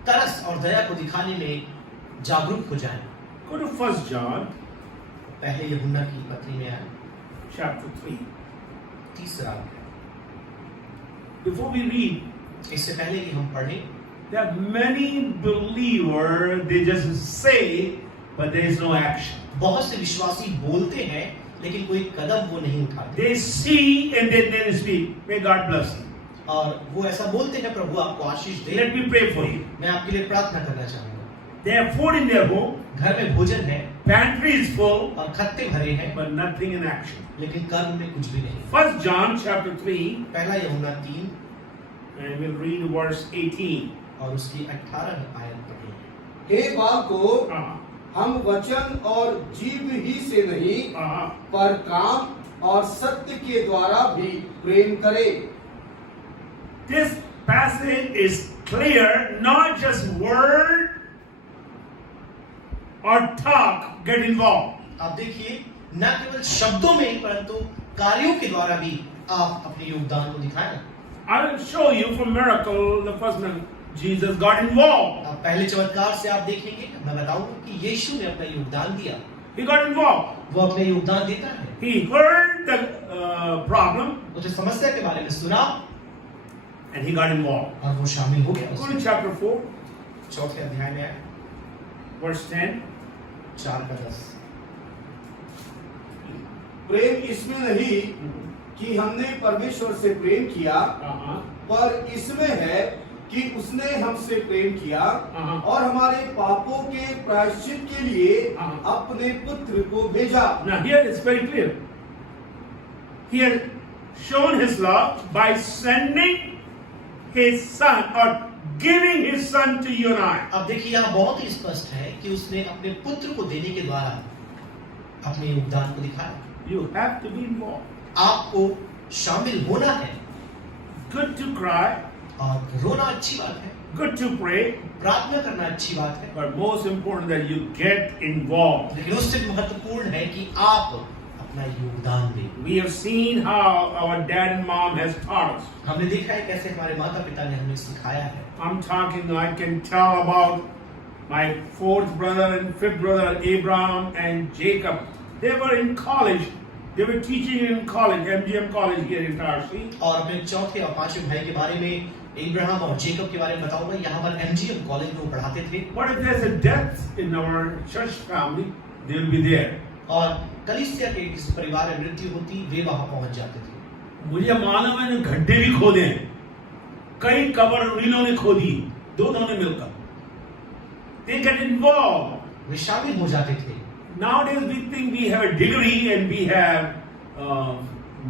तरस और दया को दिखाने में जागरूक हो जाएं। Go to 1 John पहले यूहन्ना की पत्री में आए chapter 3. 3 Before we read, इससे पहले कि हम पढ़ें, there are many believers, they just say, but there is no action. बहुत से विश्वासी बोलते हैं लेकिन कोई कदम वो नहीं उठाते। They see and then they speak. May God bless you. और वो ऐसा बोलते हैं प्रभु आपको आशीष दे। Let me pray for you. मैं आपके लिए प्रार्थना करना चाहूंगा। They have food in their home, घर में भोजन है pantry is full, और खत्ते भरे हैं but nothing in action. लेकिन कर्म में कुछ भी नहीं। 1 John chapter 3, पहला यूहन्ना 3 and we'll read verse 18. और उसकी 18 आयत पढ़ें। हे बालको, Uh-huh. हम वचन और जीव ही से नहीं Uh-huh. पर काम और सत्य के द्वारा भी प्रेम करें। This passage is clear, not just word or talk, get involved. आप देखिए न केवल शब्दों में परंतु कार्यों के द्वारा भी आप अपने योगदान को दिखाएं। I will show you from miracle the first one. Jesus got involved. अब पहले चमत्कार से आप देखेंगे, मैं बताऊंगा कि यीशु ने अपना योगदान दिया। He got involved. वो अपने योगदान देता है। He heard the problem उसने समस्या के बारे में सुना and he got involved. और वो शामिल हो गया Go to उसमें। chapter 4, चौथे अध्याय में आए verse 10. 4:10। प्रेम इसमें नहीं कि हमने परमेश्वर से प्रेम किया, Uh-huh. पर इसमें है कि उसने हमसे प्रेम किया और हमारे पापों के प्रायश्चित के लिए अपने पुत्र को भेजा। Now here it's very clear. He has shown his love by sending his son or giving his son to you and I. अब देखिए यहाँ बहुत ही स्पष्ट है कि उसने अपने पुत्र को देने के द्वारा अपने योगदान को दिखाया। You have to be involved. आपको शामिल होना है Good to cry, और रोना अच्छी बात है, good to pray, प्रार्थना करना अच्छी बात है, but most important that you get involved. लेकिन उससे महत्वपूर्ण है कि आप अपना योगदान दें। We have seen how our dad and mom has taught us. हमने देखा है कैसे हमारे माता पिता ने हमें सिखाया है। I'm talking, I can tell about my fourth brother and fifth brother, Abraham and Jacob. They were in college. They were teaching in college, MGM College here in Tarsi. और अपने चौथे और पांचवें भाई के बारे में, इब्राहिम और जेकब के बारे में बताऊंगा। यहाँ पर MGM कॉलेज में वो पढ़ाते थे। What if there's a death in our church family? They will be there. और कलीसिया के किसी परिवार में मृत्यु होती, वे वहां पहुंच जाते थे। मुझे मालूम है ने गड्ढे भी खोदे हैं, कई कब्र उन्हीं ने खोदी, दोनों ने मिलकर। They get involved. वे शामिल हो जाते थे। Nowadays we think we have a degree and we have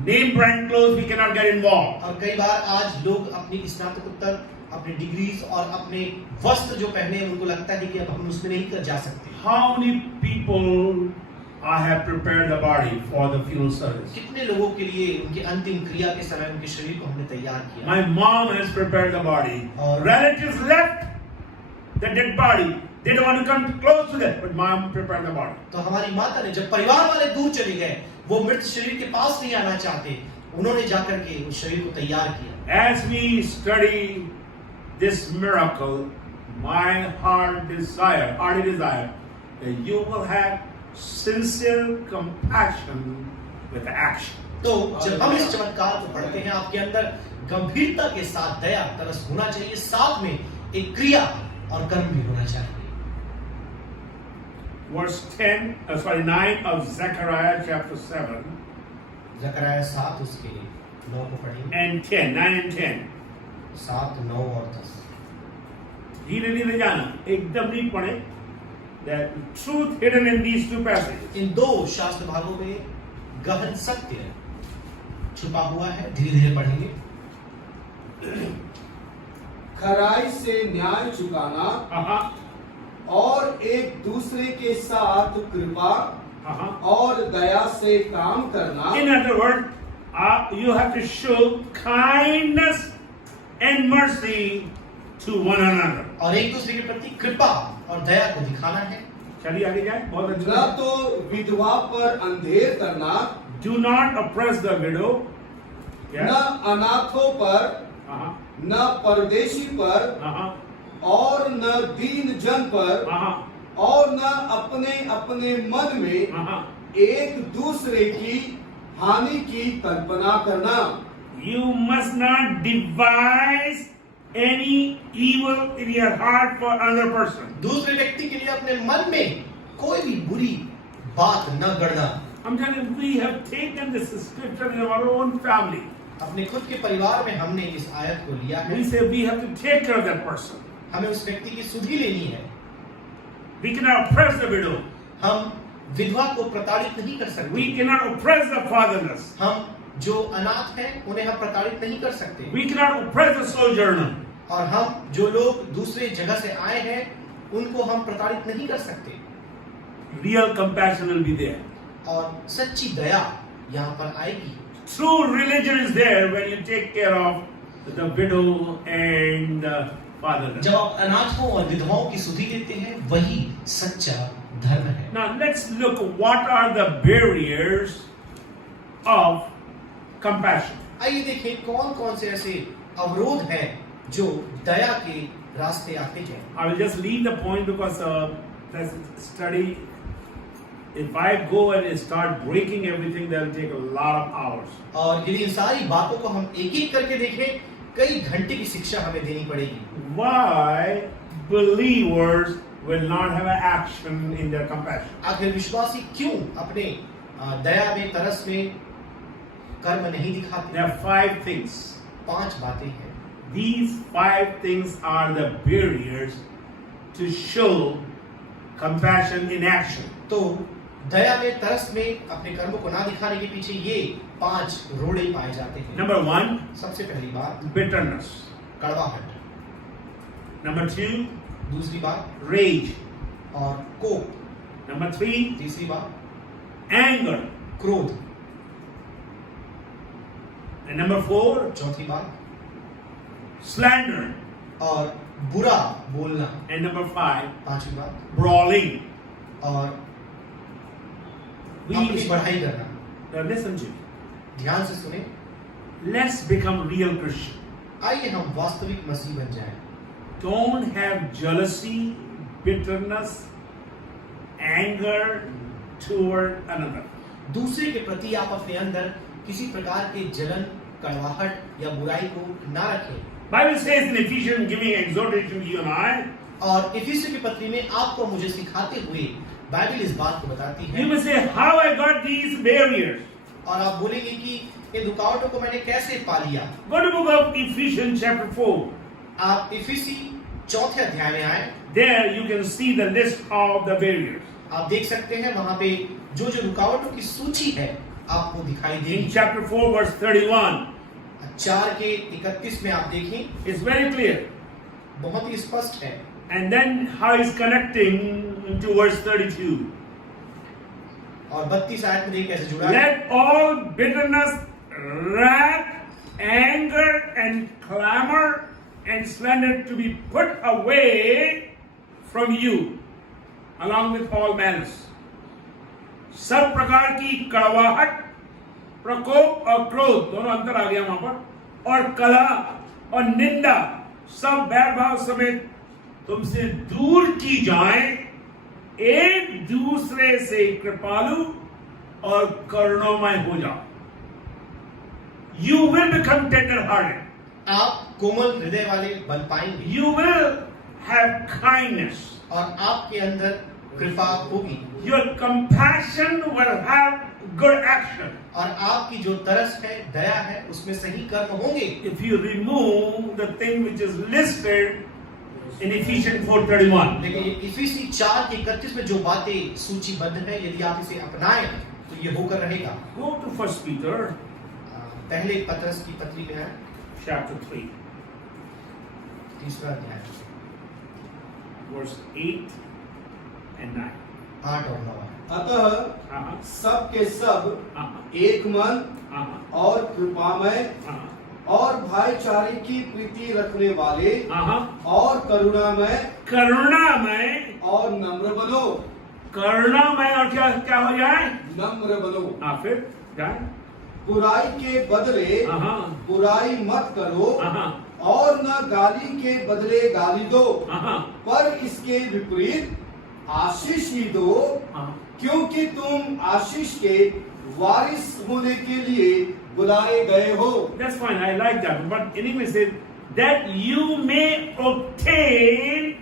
name brand clothes, we cannot get involved. और कई बार आज लोग अपनी स्नातकोत्तर, अपनी डिग्रीज और अपने वस्त्र जो पहने हैं उनको लगता है कि अब हम उसमें नहीं कर जा सकते। How many people I have prepared the body for the funeral service? कितने लोगों के लिए उनके अंतिम क्रिया के समय उनके शरीर को हमने तैयार किया। My mom has prepared the body. और Relatives left the dead body. They don't want to come close to that, but mom prepared the body. तो हमारी माता ने, जब परिवार वाले दूर चले गए, वो मृत शरीर के पास नहीं आना चाहते, उन्होंने जाकर के उस शरीर को तैयार किया। As we study this miracle, my hearty desire that you will have sincere compassion with action. तो जब हम इस चमत्कार को पढ़ते हैं, आपके अंदर गंभीरता के साथ दया तरस होना चाहिए, साथ में एक क्रिया और कर्म भी होना चाहिए। Verse 9 of Zechariah chapter 7 जकरयाह 7 उसके 9 को पढ़ेंगे and 10, 9 and 10. 7, 9 और 10। धीरे धीरे जाना, एकदम नहीं पढ़े. The truth hidden in these two passages. इन दो शास्त्र भागों में गहन सत्य छुपा हुआ है, धीरे धीरे पढ़ेंगे। खराई से न्याय चुकाना और एक दूसरे के साथ कृपा और दया से काम करना। In other words, you have to show kindness and mercy to one another. और एक दूसरे के प्रति कृपा और दया को दिखाना है। चलिए आगे जाए, बहुत न अच्छा। तो विधवा पर अंधेर करना, Do not oppress the widow. न अनाथों पर, न परदेशी पर, और न दीन जन पर, और न अपने अपने मन में एक दूसरे की हानि की कल्पना करना। You must not devise any evil in your heart for another person. दूसरे व्यक्ति के लिए अपने मन में कोई भी बुरी बात न गढ़ना। I'm telling you, we have taken this scripture in our own family. अपने खुद के परिवार में हमने इस आयत को लिया है। We say we have to take care of that person. हमें उस व्यक्ति की सुधि लेनी है। We cannot oppress the widow. हम विधवा को प्रताड़ित नहीं कर सकते। We cannot oppress the fatherless. हम जो अनाथ हैं उन्हें हम प्रताड़ित नहीं कर सकते। We cannot oppress the sojourner. और हम जो लोग दूसरे जगह से आए हैं उनको हम प्रताड़ित नहीं कर सकते। Real compassion will be there. और सच्ची दया यहाँ पर आएगी। True religion is there when you take care of the widow and the fatherless. जब आप अनाथों और विधवाओं की सुधि लेते हैं, वही सच्चा धर्म है। Now let's look what are the barriers of compassion. आइए देखें कौन कौन से ऐसे अवरोध हैं जो दया के रास्ते आते हैं। I will just leave the point because this study, if I go and start breaking everything, that will take a lot of hours. और यदि इन सारी बातों को हम एक एक करके देखें, कई घंटे की शिक्षा हमें देनी पड़ेगी। Why believers will not have an action in their compassion? आखिर विश्वासी क्यों अपने दया में, तरस में कर्म नहीं दिखाते? There are 5 things. 5 बातें हैं। These 5 things are the barriers to show compassion in action. तो दया में, तरस में अपने कर्म को ना दिखाने के पीछे ये 5 रोड़े पाए जाते हैं। Number 1, सबसे पहली बात bitterness. कड़वाहट। Number 2, दूसरी बात rage. और कोप। Number 3, तीसरी बात anger. क्रोध। And number 4, चौथी बात slander. और बुरा बोलना। And number 5, पांचवी बात brawling. और We अपनी बढ़ाई करना। now listen to me. ध्यान से सुने। Let's become real Christian. आइए हम वास्तविक मसीह बन जाएं। Don't have jealousy, bitterness, anger toward another. दूसरे के प्रति आप अपने अंदर किसी प्रकार के जलन, कड़वाहट या बुराई को ना रखें। Bible says in Ephesians, giving exhortation to you and I, और इफिसियों की पत्री में आपको मुझे सिखाते हुए बाइबल इस बात को बताती है। you must say, how I got these barriers. और आप बोलेंगे कि इन रुकावटों को मैंने कैसे पा लिया। Go to the book of Ephesians chapter 4. आप इफिसी 4थे अध्याय में आए। There you can see the list of the barriers. आप देख सकते हैं वहां पे जो जो रुकावटों की सूची है आपको दिखाई In देगी। chapter 4 verse 31, 4 के 31 में आप देखें, it's very clear. बहुत ही स्पष्ट है। And then how he's connecting to verse 32. और 32 आयत में देखिए कैसे जुड़ा है। Let all bitterness, wrath, anger, and clamor and slander to be put away from you, along with all malice. सब प्रकार की कड़वाहट, प्रकोप और क्रोध, दोनों अंतर आ गया वहां पर, और कलह और निंदा, सब बैर भाव समेत तुमसे दूर की जाए, एक दूसरे से कृपालु और करुणामय हो जाओ. You will become tender-hearted. आप कोमल हृदय वाले बन पाएंगे You will have kindness. और आपके अंदर कृपा होगी Your compassion will have good action. और आपकी जो तरस है, दया है, उसमें सही कर्म होंगे. If you remove the thing which is listed in Ephesians 4:31. लेकिन ये इफिसी 4:31 में जो बातें सूचीबद्ध है, यदि आप इसे अपनाएं तो ये होकर रहेगा. Go to 1 Peter पहले पत्रस की पत्री में है chapter 3, 3रा अध्याय verse 8 and 9. 8 और 9. अतः Uh-huh. सब के सब Uh-huh. एक मन Uh-huh. और कृपामय Uh-huh. और भाईचारे की प्रीति रखने वाले Uh-huh. और करुणामय करुणामय और नम्र बनो. करुणामय और क्या क्या हो जाए? नम्र बनो. फिर जाए. बुराई के बदले Uh-huh. बुराई मत करो Uh-huh. और न गाली के बदले गाली दो, Uh-huh. पर इसके विपरीत आशीष ही दो, Uh-huh. क्योंकि तुम आशीष के वारिस होने के लिए बुलाए गए हो. That's fine. I like that. But in English it says that you may obtain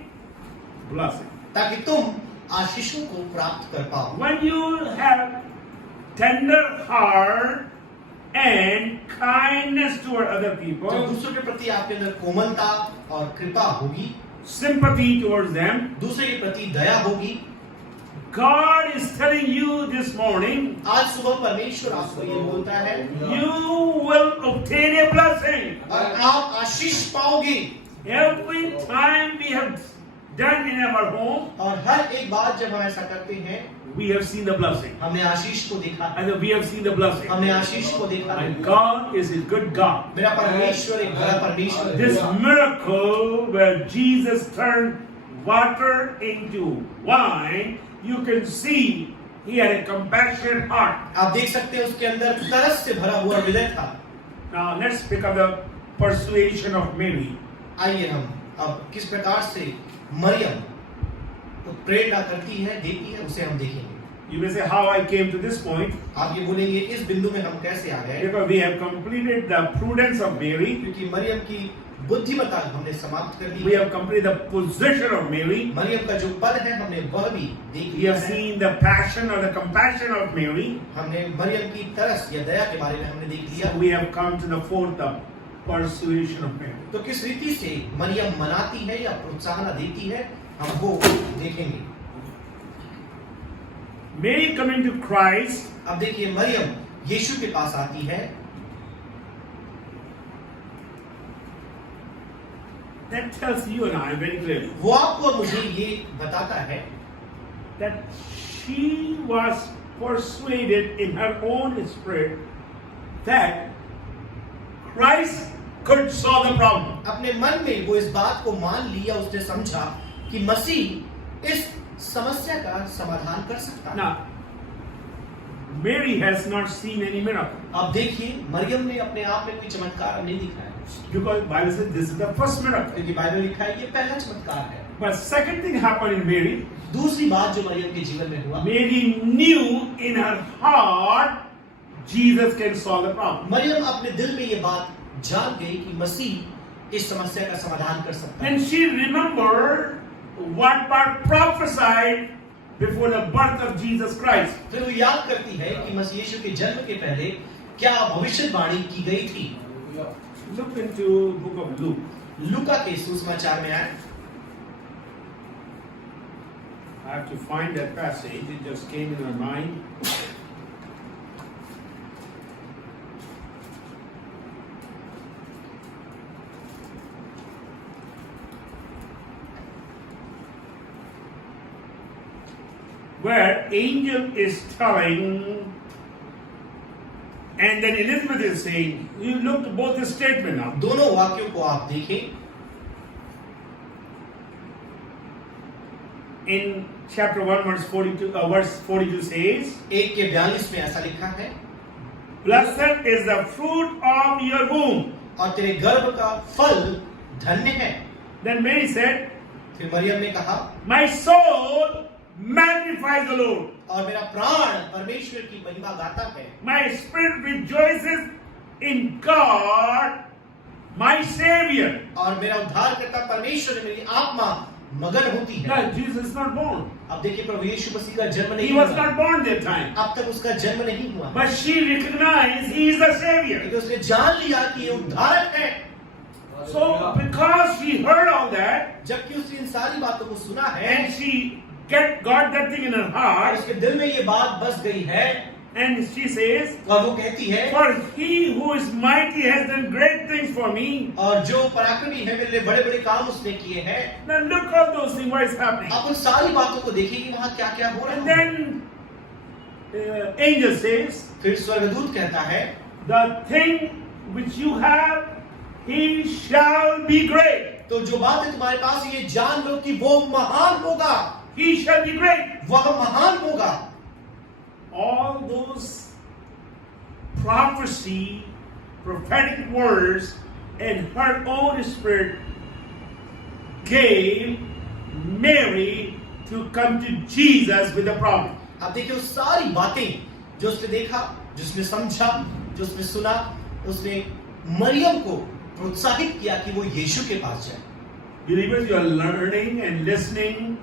blessing. ताकि तुम आशीषों को प्राप्त कर पाओ. When you have tender heart and kindness toward other जब people, दूसरों के प्रति आपके अंदर कोमलता और कृपा होगी, sympathy towards them, दूसरे के प्रति दया होगी. God is telling you this morning, आज सुबह परमेश्वर आपको ये बोलता है you will obtain a blessing. और आप आशीष पाओगे. Every time we have done in our home, और हर एक बार जब हम ऐसा करते हैं, we have seen the blessing. हमने आशीष को देखा है. And we have seen the blessing. हमने आशीष को देखा है. And God is a good God. मेरा परमेश्वर एक बड़ा परमेश्वर This है. miracle where Jesus turned water into wine, you can see he had a compassionate heart. आप देख सकते हैं उसके अंदर तरस से भरा हुआ हृदय था. Now let's pick up the persuasion of Mary. आइए हम अब किस प्रकार से मरियम तो प्रेरणा करती है, देती है, उसे हम देखेंगे. You may say how I came to this point. आप ये बोलेंगे इस बिंदु में हम कैसे आ गए, Because we have completed the prudence of Mary. क्योंकि मरियम की बुद्धिमत्ता हमने समाप्त कर दी We है. have completed the position of Mary. Maryam का जो पद है हमने वह भी देख We लिया have है. seen the passion or the compassion of Mary. हमने मरियम की तरस या दया के बारे में हमने देख लिया. We have come to the fourth, the persuasion of Mary. तो किस रीति से मरियम मनाती है या प्रोत्साहन देती है, हम वो देखेंगे. Mary coming to Christ, अब देखिए मरियम यीशु के पास आती है. that tells you and I very clearly वो आपको और मुझे ये बताता है that she was persuaded in her own spirit that Christ could solve the problem. अपने मन में वो इस बात को मान लिया, उसने समझा कि मसीह इस समस्या का समाधान कर सकता है. Now, Mary has not seen any miracle अब देखिए मरियम ने अपने आप में कोई चमत्कार नहीं दिखा है, because Bible says this is the first miracle. क्योंकि बाइबल लिखा है ये पहला चमत्कार है. But second thing happened in Mary. दूसरी बात जो मरियम के जीवन में हुआ, Mary knew in her heart Jesus can solve the problem. Maryam अपने दिल में ये बात जान गई कि मसीह इस समस्या का समाधान कर सकता है. And she remembered what was prophesied before the birth of Jesus Christ. फिर वो याद करती है कि मसीह यीशु के जन्म के पहले क्या भविष्यवाणी की गई थी. Look into book of Luke. लूका के सुसमाचार में आए. I have to find that passage. It just came in my mind. Where angel is telling, and then Elizabeth is saying, you look at both the statement now. दोनों वाक्यों को आप देखें. In chapter 1 verse 42 says, 1:42 में ऐसा लिखा है, blessed is the fruit of your womb. और तेरे गर्भ का फल धन्य है. Then Mary said, फिर मरियम ने कहा, My soul magnifies the Lord. और मेरा प्राण परमेश्वर की महिमा गाता है। My spirit rejoices in God, my Savior. और मेरा उद्धारकर्ता परमेश्वर में मेरी आत्मा मगन होती है। Now, Jesus is not born. अब देखिए प्रभु यीशु मसीह का जन्म नहीं He was हुआ। not born that time. अब तक उसका जन्म नहीं हुआ, But she recognized He is the Savior. लेकिन उसने जान लिया कि ये उद्धारक है। So, because she heard all that, जबकि उसने इन सारी बातों को सुना है and she got that thing in her और heart, उसके दिल में ये बात बस गई है, and she says, और वो कहती है, For He who is mighty has done great things for me. और जो पराक्रमी है मेरे लिए बड़े बड़े काम उसने किए हैं। Now look all those things, what is happening. आप उन सारी बातों को देखिए कि वहाँ क्या क्या हो And रहा है। then angel says, फिर स्वर्गदूत कहता है, The thing which you have, he shall be great. तो जो बात है तुम्हारे पास ये जान लो कि वो महान होगा, He shall be great. वह महान होगा। All those prophecy, prophetic words, and her own spirit gave Mary to come to Jesus with a problem. अब देखिए उस सारी बातें जो उसने देखा, जो उसने समझा, जो उसने सुना, उसने मरियम को प्रोत्साहित किया कि वो यीशु के पास जाए। Believers, you are learning and listening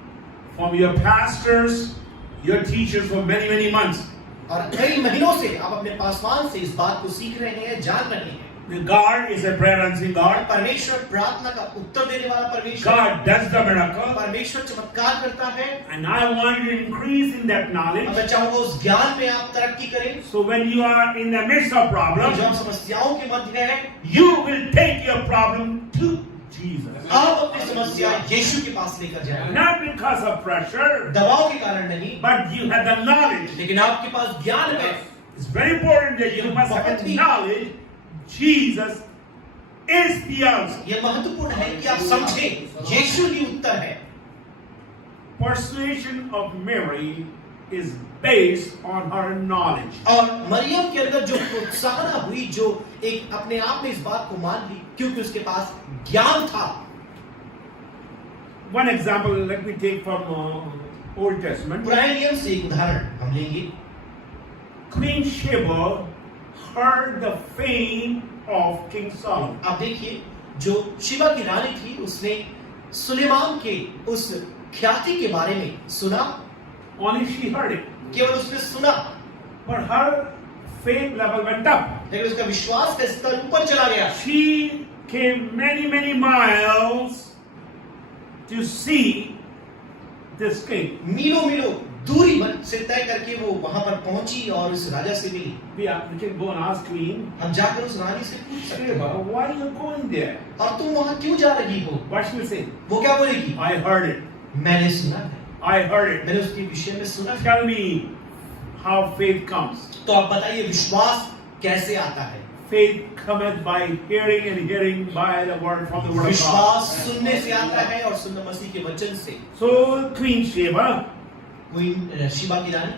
from your pastors, your teachers for many, many months. और कई महीनों से आप अपने पासवान से इस बात को सीख रहे हैं, जान रहे हैं। God is a prayer answering God. परमेश्वर प्रार्थना का उत्तर देने वाला परमेश्वर, God does the miracle. परमेश्वर चमत्कार करता है। And I want you to increase in that अब knowledge. मैं चाहूंगा उस ज्ञान में आप तरक्की करें। So when you are in the midst of जो problems, हम समस्याओं के मध्य है, you will take your problem to Jesus. आप अपनी समस्या यीशु के पास लेकर जाएं। Not because of pressure, दबाव के कारण नहीं, but you have the knowledge. लेकिन आपके पास ज्ञान है। It's very important that you must have the knowledge. Jesus is the answer. यह महत्वपूर्ण है कि आप समझें यीशु ही उत्तर है। Persuasion of Mary is based on her knowledge. और मरियम के अंदर जो प्रोत्साहन हुई, जो एक अपने आप में इस बात को मान ली क्योंकि उसके पास ज्ञान था। One example, let me take from Old Testament. पुराने नियम से एक उदाहरण हम लेंगे। Queen Sheba heard the fame of King Solomon. आप देखिए, जो शिवा की रानी थी, उसने सुलेमान के उस ख्याति के बारे में सुना। Only she heard it. केवल उसने सुना, But her faith level went up. लेकिन उसका विश्वास का स्तर ऊपर चला गया। She came many, many miles to see this king. मीलों मीलों दूरी से तय करके वो वहां पर पहुंची और उस राजा से मिली। We can go and ask Queen हम जाकर उस रानी से पूछ सकते Sheba, हैं, why are you going there? और तुम वहां क्यों जा रही हो? What she will say? वो क्या बोलेगी? I heard it. मैंने सुना है, I heard it. मैंने उसके विषय में सुना है। Tell me how faith comes. तो आप बताइए विश्वास कैसे आता है? Faith cometh by hearing and hearing by the word from the word of God. विश्वास सुनने से आता है और सुनना मसीह के वचन से। So Queen Sheba, queen Shiba की रानी,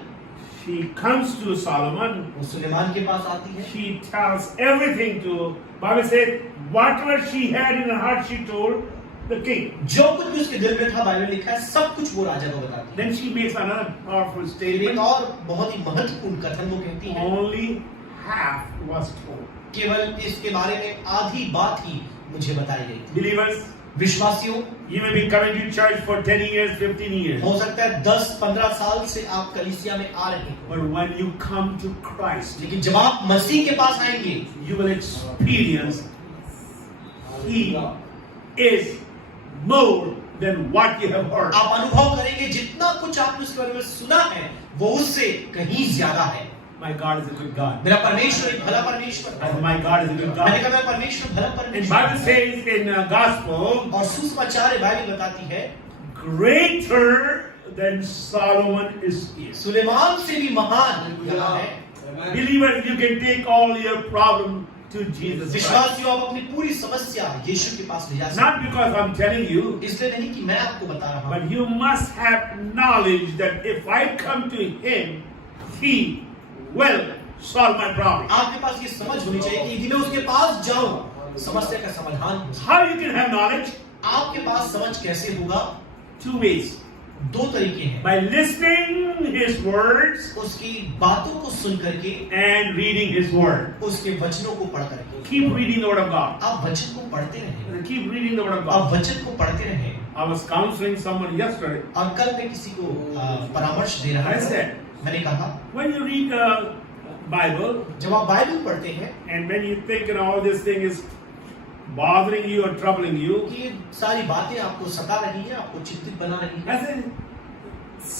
she comes to Solomon. वो सुलेमान के पास आती है। She tells everything to. Bible said whatever she had in her heart she told the king. जो कुछ भी उसके दिल में था, बाइबल लिखा है, सब कुछ वो राजा को बताती है। Then she makes another powerful एक statement. और बहुत ही महत्वपूर्ण कथन वो कहती है, Only half was told. केवल इसके बारे में आधी बात ही मुझे बताई गई थी। Believers, विश्वासियों, you may be coming to church for 10 years, 15 years. हो सकता है 10-15 साल से आप कलीसिया में आ रहे हैं, But when you come to Christ, लेकिन जब आप मसीह के पास आएंगे, you will experience He is more than what you have heard. आप अनुभव करेंगे जितना कुछ आपने उसके बारे में सुना है, वो उससे कहीं ज्यादा है। My God is a good God. मेरा परमेश्वर एक भला परमेश्वर है। And my God is a good मैंने God. कहा मेरा परमेश्वर भला And परमेश्वर Bible है। says in Gospel, और सुसमाचार बाइबल बताती है, greater than Solomon is he. Suleman से भी महान यहाँ है। Believers, you can take all your problem to Jesus Christ. विश्वासियों, आप अपनी पूरी समस्या यीशु के पास ले जा सकते Not because I'm telling you, हैं। इसलिए नहीं कि मैं आपको बता रहा हूँ, but you must have knowledge that if I come to Him, He will solve my problem. आपके पास ये समझ होनी चाहिए कि यदि मैं उसके पास जाऊं, समस्या का समाधान हो। How you can have knowledge? आपके पास समझ कैसे होगा? two ways. दो तरीके हैं, By listening his words उसकी बातों को सुन करके, and reading his word. उसके वचनों को पढ़ करके। Keep reading the word of God. आप वचन को पढ़ते रहें, Keep reading the word of आप God. वचन को पढ़ते रहें। I was counseling someone yesterday. और कल मैं किसी को परामर्श दे रहा I था, said, मैंने कहा when you read the Bible जब आप बाइबल पढ़ते हैं and when you think all this thing is bothering you or troubling you, कि ये सारी बातें आपको सता रही है, आपको चिंतित बना रही है। I said,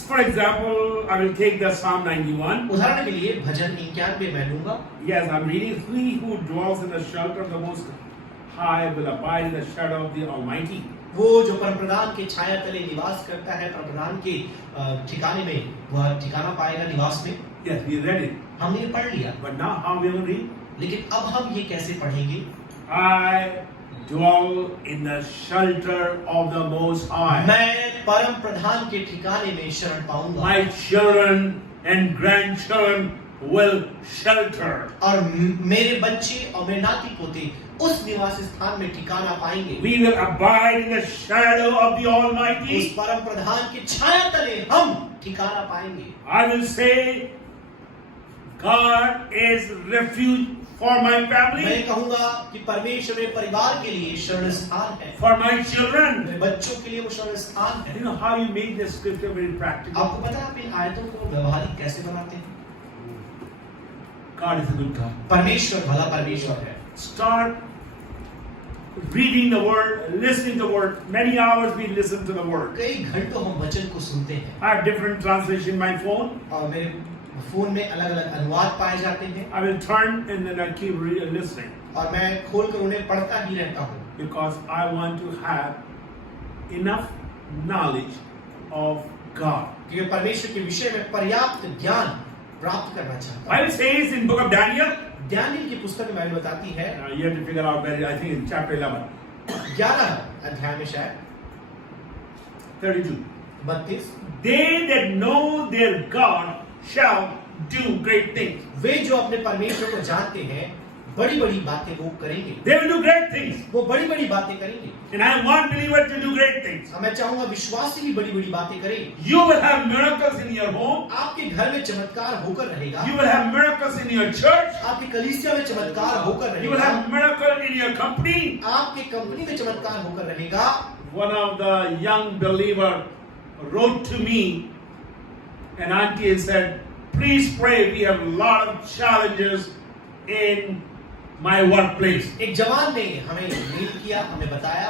for example, I will take the Psalm 91. उदाहरण के लिए भजन 91 मैं लूंगा। Yes, I'm reading. He who dwells in the shelter of the Most High will abide in the shadow of the Almighty. वो जो परमप्रधान के छाया तले निवास करता है, परमप्रधान के ठिकाने में वह ठिकाना पाएगा निवास में। Yes, we read it. हमने ये पढ़ लिया, But now how we will read? लेकिन अब हम ये कैसे पढ़ेंगे? I dwell in the shelter of the Most High. मैं परम प्रधान के ठिकाने में शरण पाऊंगा। My children and grandchildren will shelter. और मेरे बच्चे और मेरे नाती पोते उस निवास स्थान में ठिकाना पाएंगे। We will abide in the shadow of the उस Almighty. परम प्रधान के छाया तले हम ठिकाना पाएंगे। I will say, God is refuge for my family, मैं कहूंगा कि परमेश्वर मेरे परिवार के लिए शरण स्थान है, for my children. मेरे बच्चों के लिए वो शरण स्थान है। You know how you make this scripture very practical? आपको पता है आप इन आयतों को व्यवहारिक कैसे बनाते हैं? God is a good God. परमेश्वर भला परमेश्वर है। Start reading the word, listening to the word. Many hours we listen to the word. कई घंटों हम वचन को सुनते हैं I have different translation in my phone. और मेरे फोन में अलग अलग अनुवाद पाए जाते हैं I will turn and then I keep listening और मैं खोलकर उन्हें पढ़ता ही रहता हूँ, because I want to have enough knowledge of God. क्योंकि परमेश्वर के विषय में पर्याप्त ज्ञान प्राप्त करना चाहता हूँ। Bible says in book of Daniel, Daniel की पुस्तक में बाइबल बताती है, you have to figure out where, I think in chapter 11, 11 अध्याय में शायद 32. 32, They that know their God shall do great things. वे जो अपने परमेश्वर को जानते हैं बड़ी बड़ी बातें वो करेंगे, They will do great things. वो बड़ी बड़ी बातें करेंगे। And I want believer to do great things. मैं चाहूंगा विश्वासी भी बड़ी बड़ी बातें करें। You will have miracles in your home. आपके घर में चमत्कार होकर रहेगा, You will have miracles in your church. आपकी कलीसिया में चमत्कार होकर You will रहेगा, have miracle in your company. आपके कंपनी में चमत्कार होकर रहेगा। One of the young believer wrote to me, an auntie, and said, please pray, we have a lot of challenges in my workplace. एक जवान ने हमें मेल किया, हमें बताया,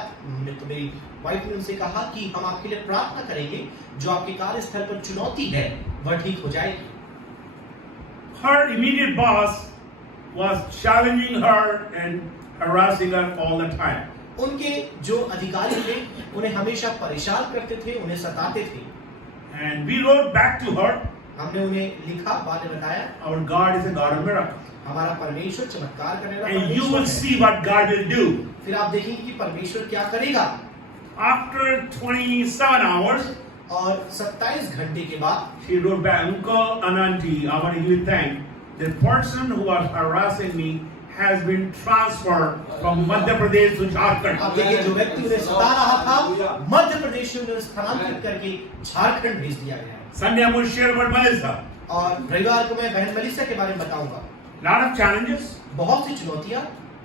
तो मेरी वाइफ ने उनसे कहा कि हम आपके लिए प्रार्थना करेंगे, जो आपके कार्यस्थल पर चुनौती है वह ठीक हो जाएगी। Her immediate boss was challenging her and harassing her all the time. उनके जो अधिकारी थे उन्हें हमेशा परेशान करते थे, उन्हें सताते थे। And we wrote back to her, हमने उन्हें लिखा, बाद में बताया, our God is a God of miracles. हमारा परमेश्वर चमत्कार करने वाला And you परमेश्वर will है। see what God will do. फिर आप देखेंगे कि परमेश्वर क्या करेगा। After 27 hours, और 27 घंटे के बाद she wrote back, Uncle and Auntie, I want to give you thanks. The person who was harassing me has been transferred from Madhya Pradesh to Jharkhand. आप देखिए जो व्यक्ति उन्हें सता रहा था मध्य प्रदेश में उन्हें स्थानांतरित करके झारखंड भेज दिया गया। Sunday I will share about Melissa. और रविवार को मैं बहन मलिसा के बारे में बताऊंगा। Lot of challenges. बहुत सी चुनौतियां।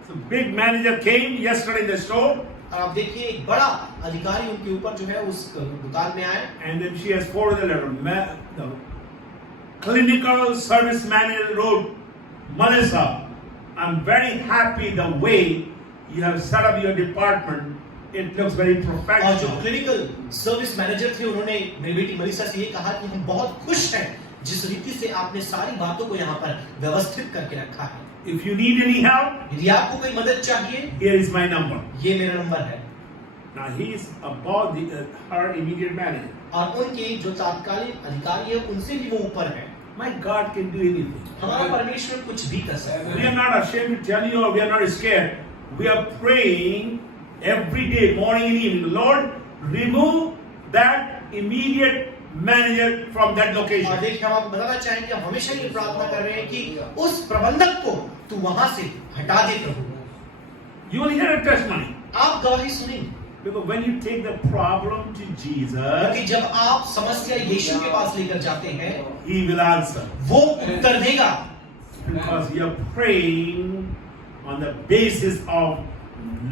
So big manager came yesterday in the store, और आप देखिए एक बड़ा अधिकारी उनके ऊपर जो है उस दुकान में आए, and then she has forwarded a letter. The clinical service manager wrote, Melissa, I'm very happy the way you have set up your department. It looks very और जो professional. क्लिनिकल सर्विस मैनेजर थे उन्होंने मेरी बेटी मलिसा से ये कहा कि हम बहुत खुश हैं जिस रीति से आपने सारी बातों को यहाँ पर व्यवस्थित करके रखा है। If you need any help, यदि आपको कोई मदद चाहिए, here is my number. ये मेरा नंबर है। Now he is above her immediate manager. और उनके जो तात्कालिक अधिकारी है उनसे भी वो ऊपर है। My God can do anything. हमारा परमेश्वर कुछ भी कर सकता है। We are not ashamed to tell you, or we are not scared. We are praying every day, morning and evening. Lord, remove that immediate manager from that और location. देखिए हम आपको बताना चाहेंगे, हम हमेशा ये प्रार्थना कर रहे हैं कि उस प्रबंधक को तू वहां से हटा दे प्रभु। You will hear a testimony. आप गवाही सुनेंगे। Because when you take the problem to Jesus, क्योंकि जब आप समस्या यीशु के पास लेकर जाते हैं, He will answer. वो उत्तर देगा, Because you are praying on the basis of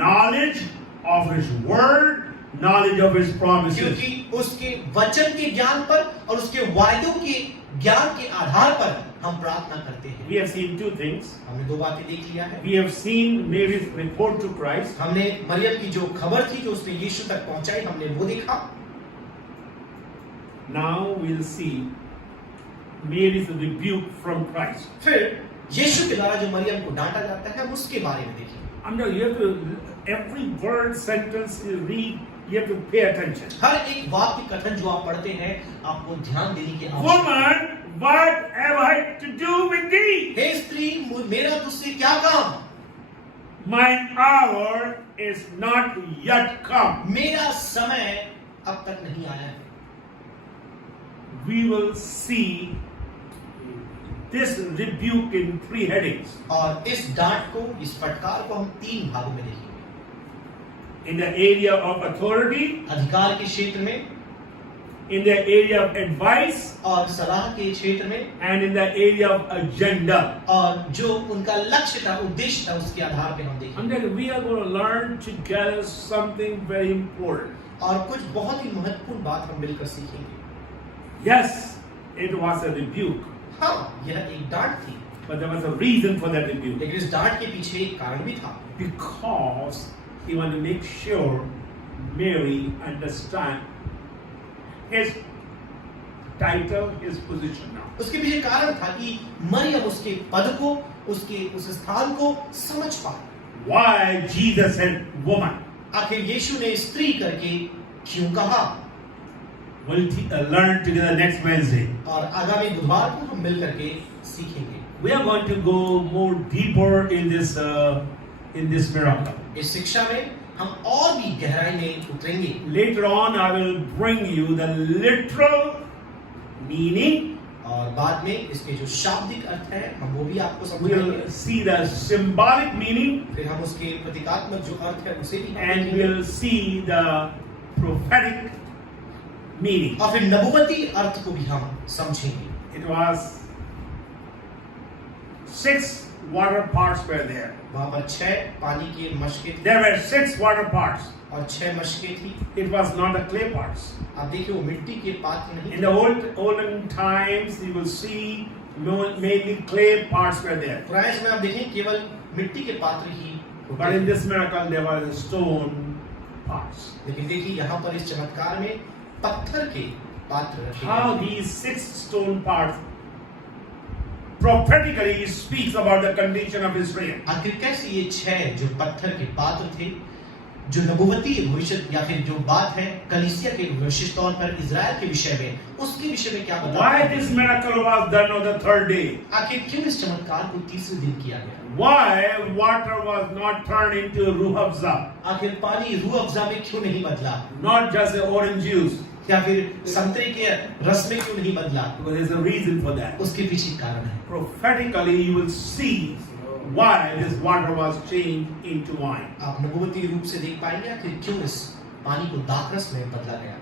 knowledge of His word, knowledge of His promises. क्योंकि उसके वचन के ज्ञान पर और उसके वायदों के ज्ञान के आधार पर हम प्रार्थना करते हैं। We have seen two things. हमने दो बातें देख लिया है। We have seen Mary's report to Christ. हमने मरियम की जो खबर थी जो उसने यीशु तक पहुंचाई, हमने वो देखा। Now we'll see Mary's rebuke from Christ. फिर यीशु के द्वारा जो मरियम को डांटा जाता है, हम उसके बारे में देखेंगे। You have to, every word, sentence you read, you have to pay attention. हर एक वाक्य कथन जो आप पढ़ते हैं, आपको ध्यान देने की आवश्यकता है। Woman, what have I to do with thee? हे स्त्री, मेरा तुझसे क्या काम? Mine hour is not yet come. मेरा समय अब तक नहीं आया है। We will see this rebuke in three headings. और इस डांट को, इस फटकार को हम तीन भागों में देखेंगे। In the area of authority, अधिकार के क्षेत्र में, in the area of advice, और सलाह के क्षेत्र में, and in the area of agenda. और जो उनका लक्ष्य था, उद्देश्य था, उसके आधार पे हम देखेंगे। And then we are going to learn together something very important. और कुछ बहुत ही महत्वपूर्ण बात हम मिलकर सीखेंगे। Yes, it was a rebuke, हाँ, यह एक डांट थी, but there was a reason for that rebuke. लेकिन इस डांट के पीछे एक कारण भी था। Because he wanted to make sure Mary understand his title, his position now. उसके पीछे कारण था कि मरियम उसके पद को, उसके उस स्थान को समझ पाए। Why Jesus said woman? आखिर यीशु ने स्त्री करके क्यों कहा? We'll learn together next Wednesday. और आगामी बुधवार को हम मिल करके सीखेंगे। We are going to go more deeper in this miracle. इस शिक्षा में हम और भी गहराई में उतरेंगे। Later on, I will bring you the literal meaning. और बाद में इसके जो शाब्दिक अर्थ है, हम वो भी आपको समझाएंगे। We'll see the symbolic meaning, फिर हम उसके प्रतीकात्मक जो अर्थ है उसे भी and देखेंगे। we'll see the prophetic meaning. और फिर नबुवती अर्थ को भी हम समझेंगे। It was 6 water parts were there. वहाँ पर 6 पानी के मशकें थी There were 6 water parts. और 6 मशकें थी। It was not the clay parts. आप देखिए वो मिट्टी के पात्र नहीं In थे। the olden times, you will see mainly clay parts were there. पुराने समय आप देखें केवल मिट्टी के पात्र ही होते But in हैं। this miracle, there were the stone parts. लेकिन देखिए यहाँ पर इस चमत्कार में पत्थर के पात्र रखे How गए। these 6 stone parts prophetically speaks about the condition of Israel. आखिर कैसे ये 6 जो पत्थर के पात्र थे, जो नबुवती भविष्य या फिर जो बात है कलीसिया के विशेष तौर पर इजराइल के विषय में, उसके विषय में क्या बताया? Why this miracle was done on the 3rd day? आखिर क्यों इस चमत्कार को तीसरे दिन किया गया? Why water was not turned into ruh afza? आखिर पानी रूह अफ़ज़ा में क्यों नहीं बदला? Not just the orange juice. या फिर संतरे के रस में क्यों नहीं बदला? Because there's a reason for that. उसके पीछे कारण है। Prophetically, you will see why this water was changed into wine. आप नबुवती रूप से देख पाएंगे आखिर क्यों इस पानी को दाखरस में बदला गया।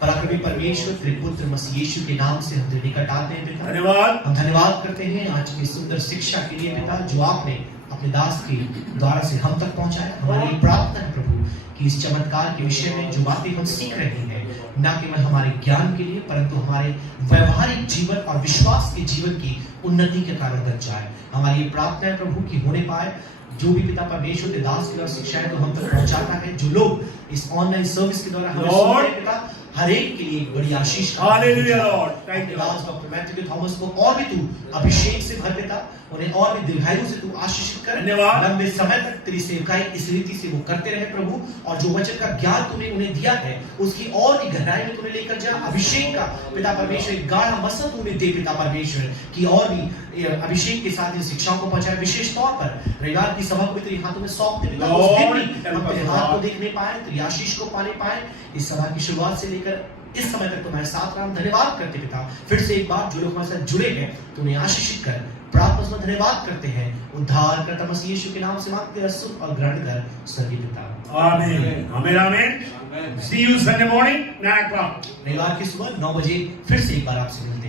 पराक्रमी परमेश्वर त्रिपुत्र मसीह यीशु के नाम से हम तेरे निकट आते हैं पिता। धन्यवाद। हम धन्यवाद करते हैं आज की सुंदर शिक्षा के लिए पिता, जो आपने अपने दास के द्वारा से हम तक पहुंचाया। हमारी प्रार्थना है प्रभु कि इस चमत्कार के विषय में जो बातें हम सीख रहे हैं, न केवल हमारे ज्ञान के लिए परंतु हमारे व्यवहारिक जीवन और विश्वास के जीवन की उन्नति के कारण बन जाए। हमारी ये प्रार्थना है प्रभु कि होने पाए जो भी पिता परमेश्वर के दास की द्वारा शिक्षाएं तो हम तक पहुंचाता है, जो लोग इस ऑनलाइन सर्विस के द्वारा हमें सुन रहे हैं पिता, हर एक के लिए एक बड़ी आशीष का hallelujah Lord, thank you Das doctor Matthew Thomas को और भी तू अभिषेक से भर पिता, उन्हें और भी दीर्घायु से तू आशीषित कर। धन्यवाद। लंबे समय तक तेरी सेवकाई इस रीति से वो करते रहे प्रभु, और जो वचन का ज्ञान तूने उन्हें दिया है उसकी और भी गहराई में तूने लेकर जा। अभिषेक का पिता परमेश्वर गाढ़ा मसद उन्हें दे पिता परमेश्वर कि और भी अभिषेक के साथ इन शिक्षाओं को पहुंचाए। विशेष तौर पर रविवार की सभा को भी तेरे हाथों में सौंपते पिता, उस दिन भी हम तेरे हाथ को देखने पाए, तेरी आशीष को पाने पाए। इस सभा की शुरुआत से लेकर इस समय तक तुम्हारे साथ रहा, धन्यवाद करते पिता। फिर से एक बार जो लोग हमारे साथ जुड़े हैं तो उन्हें आशीषित कर, प्रार्थना में धन्यवाद करते हैं, उद्धार करता मसीह यीशु के नाम से मांगते हैं, सुन और ग्रहण कर स्वर्गीय पिता। आमीन आमीन आमीन। See you Sunday morning 9 o'clock। रविवार की सुबह 9 बजे फिर से एक बार आपसे मिलते हैं।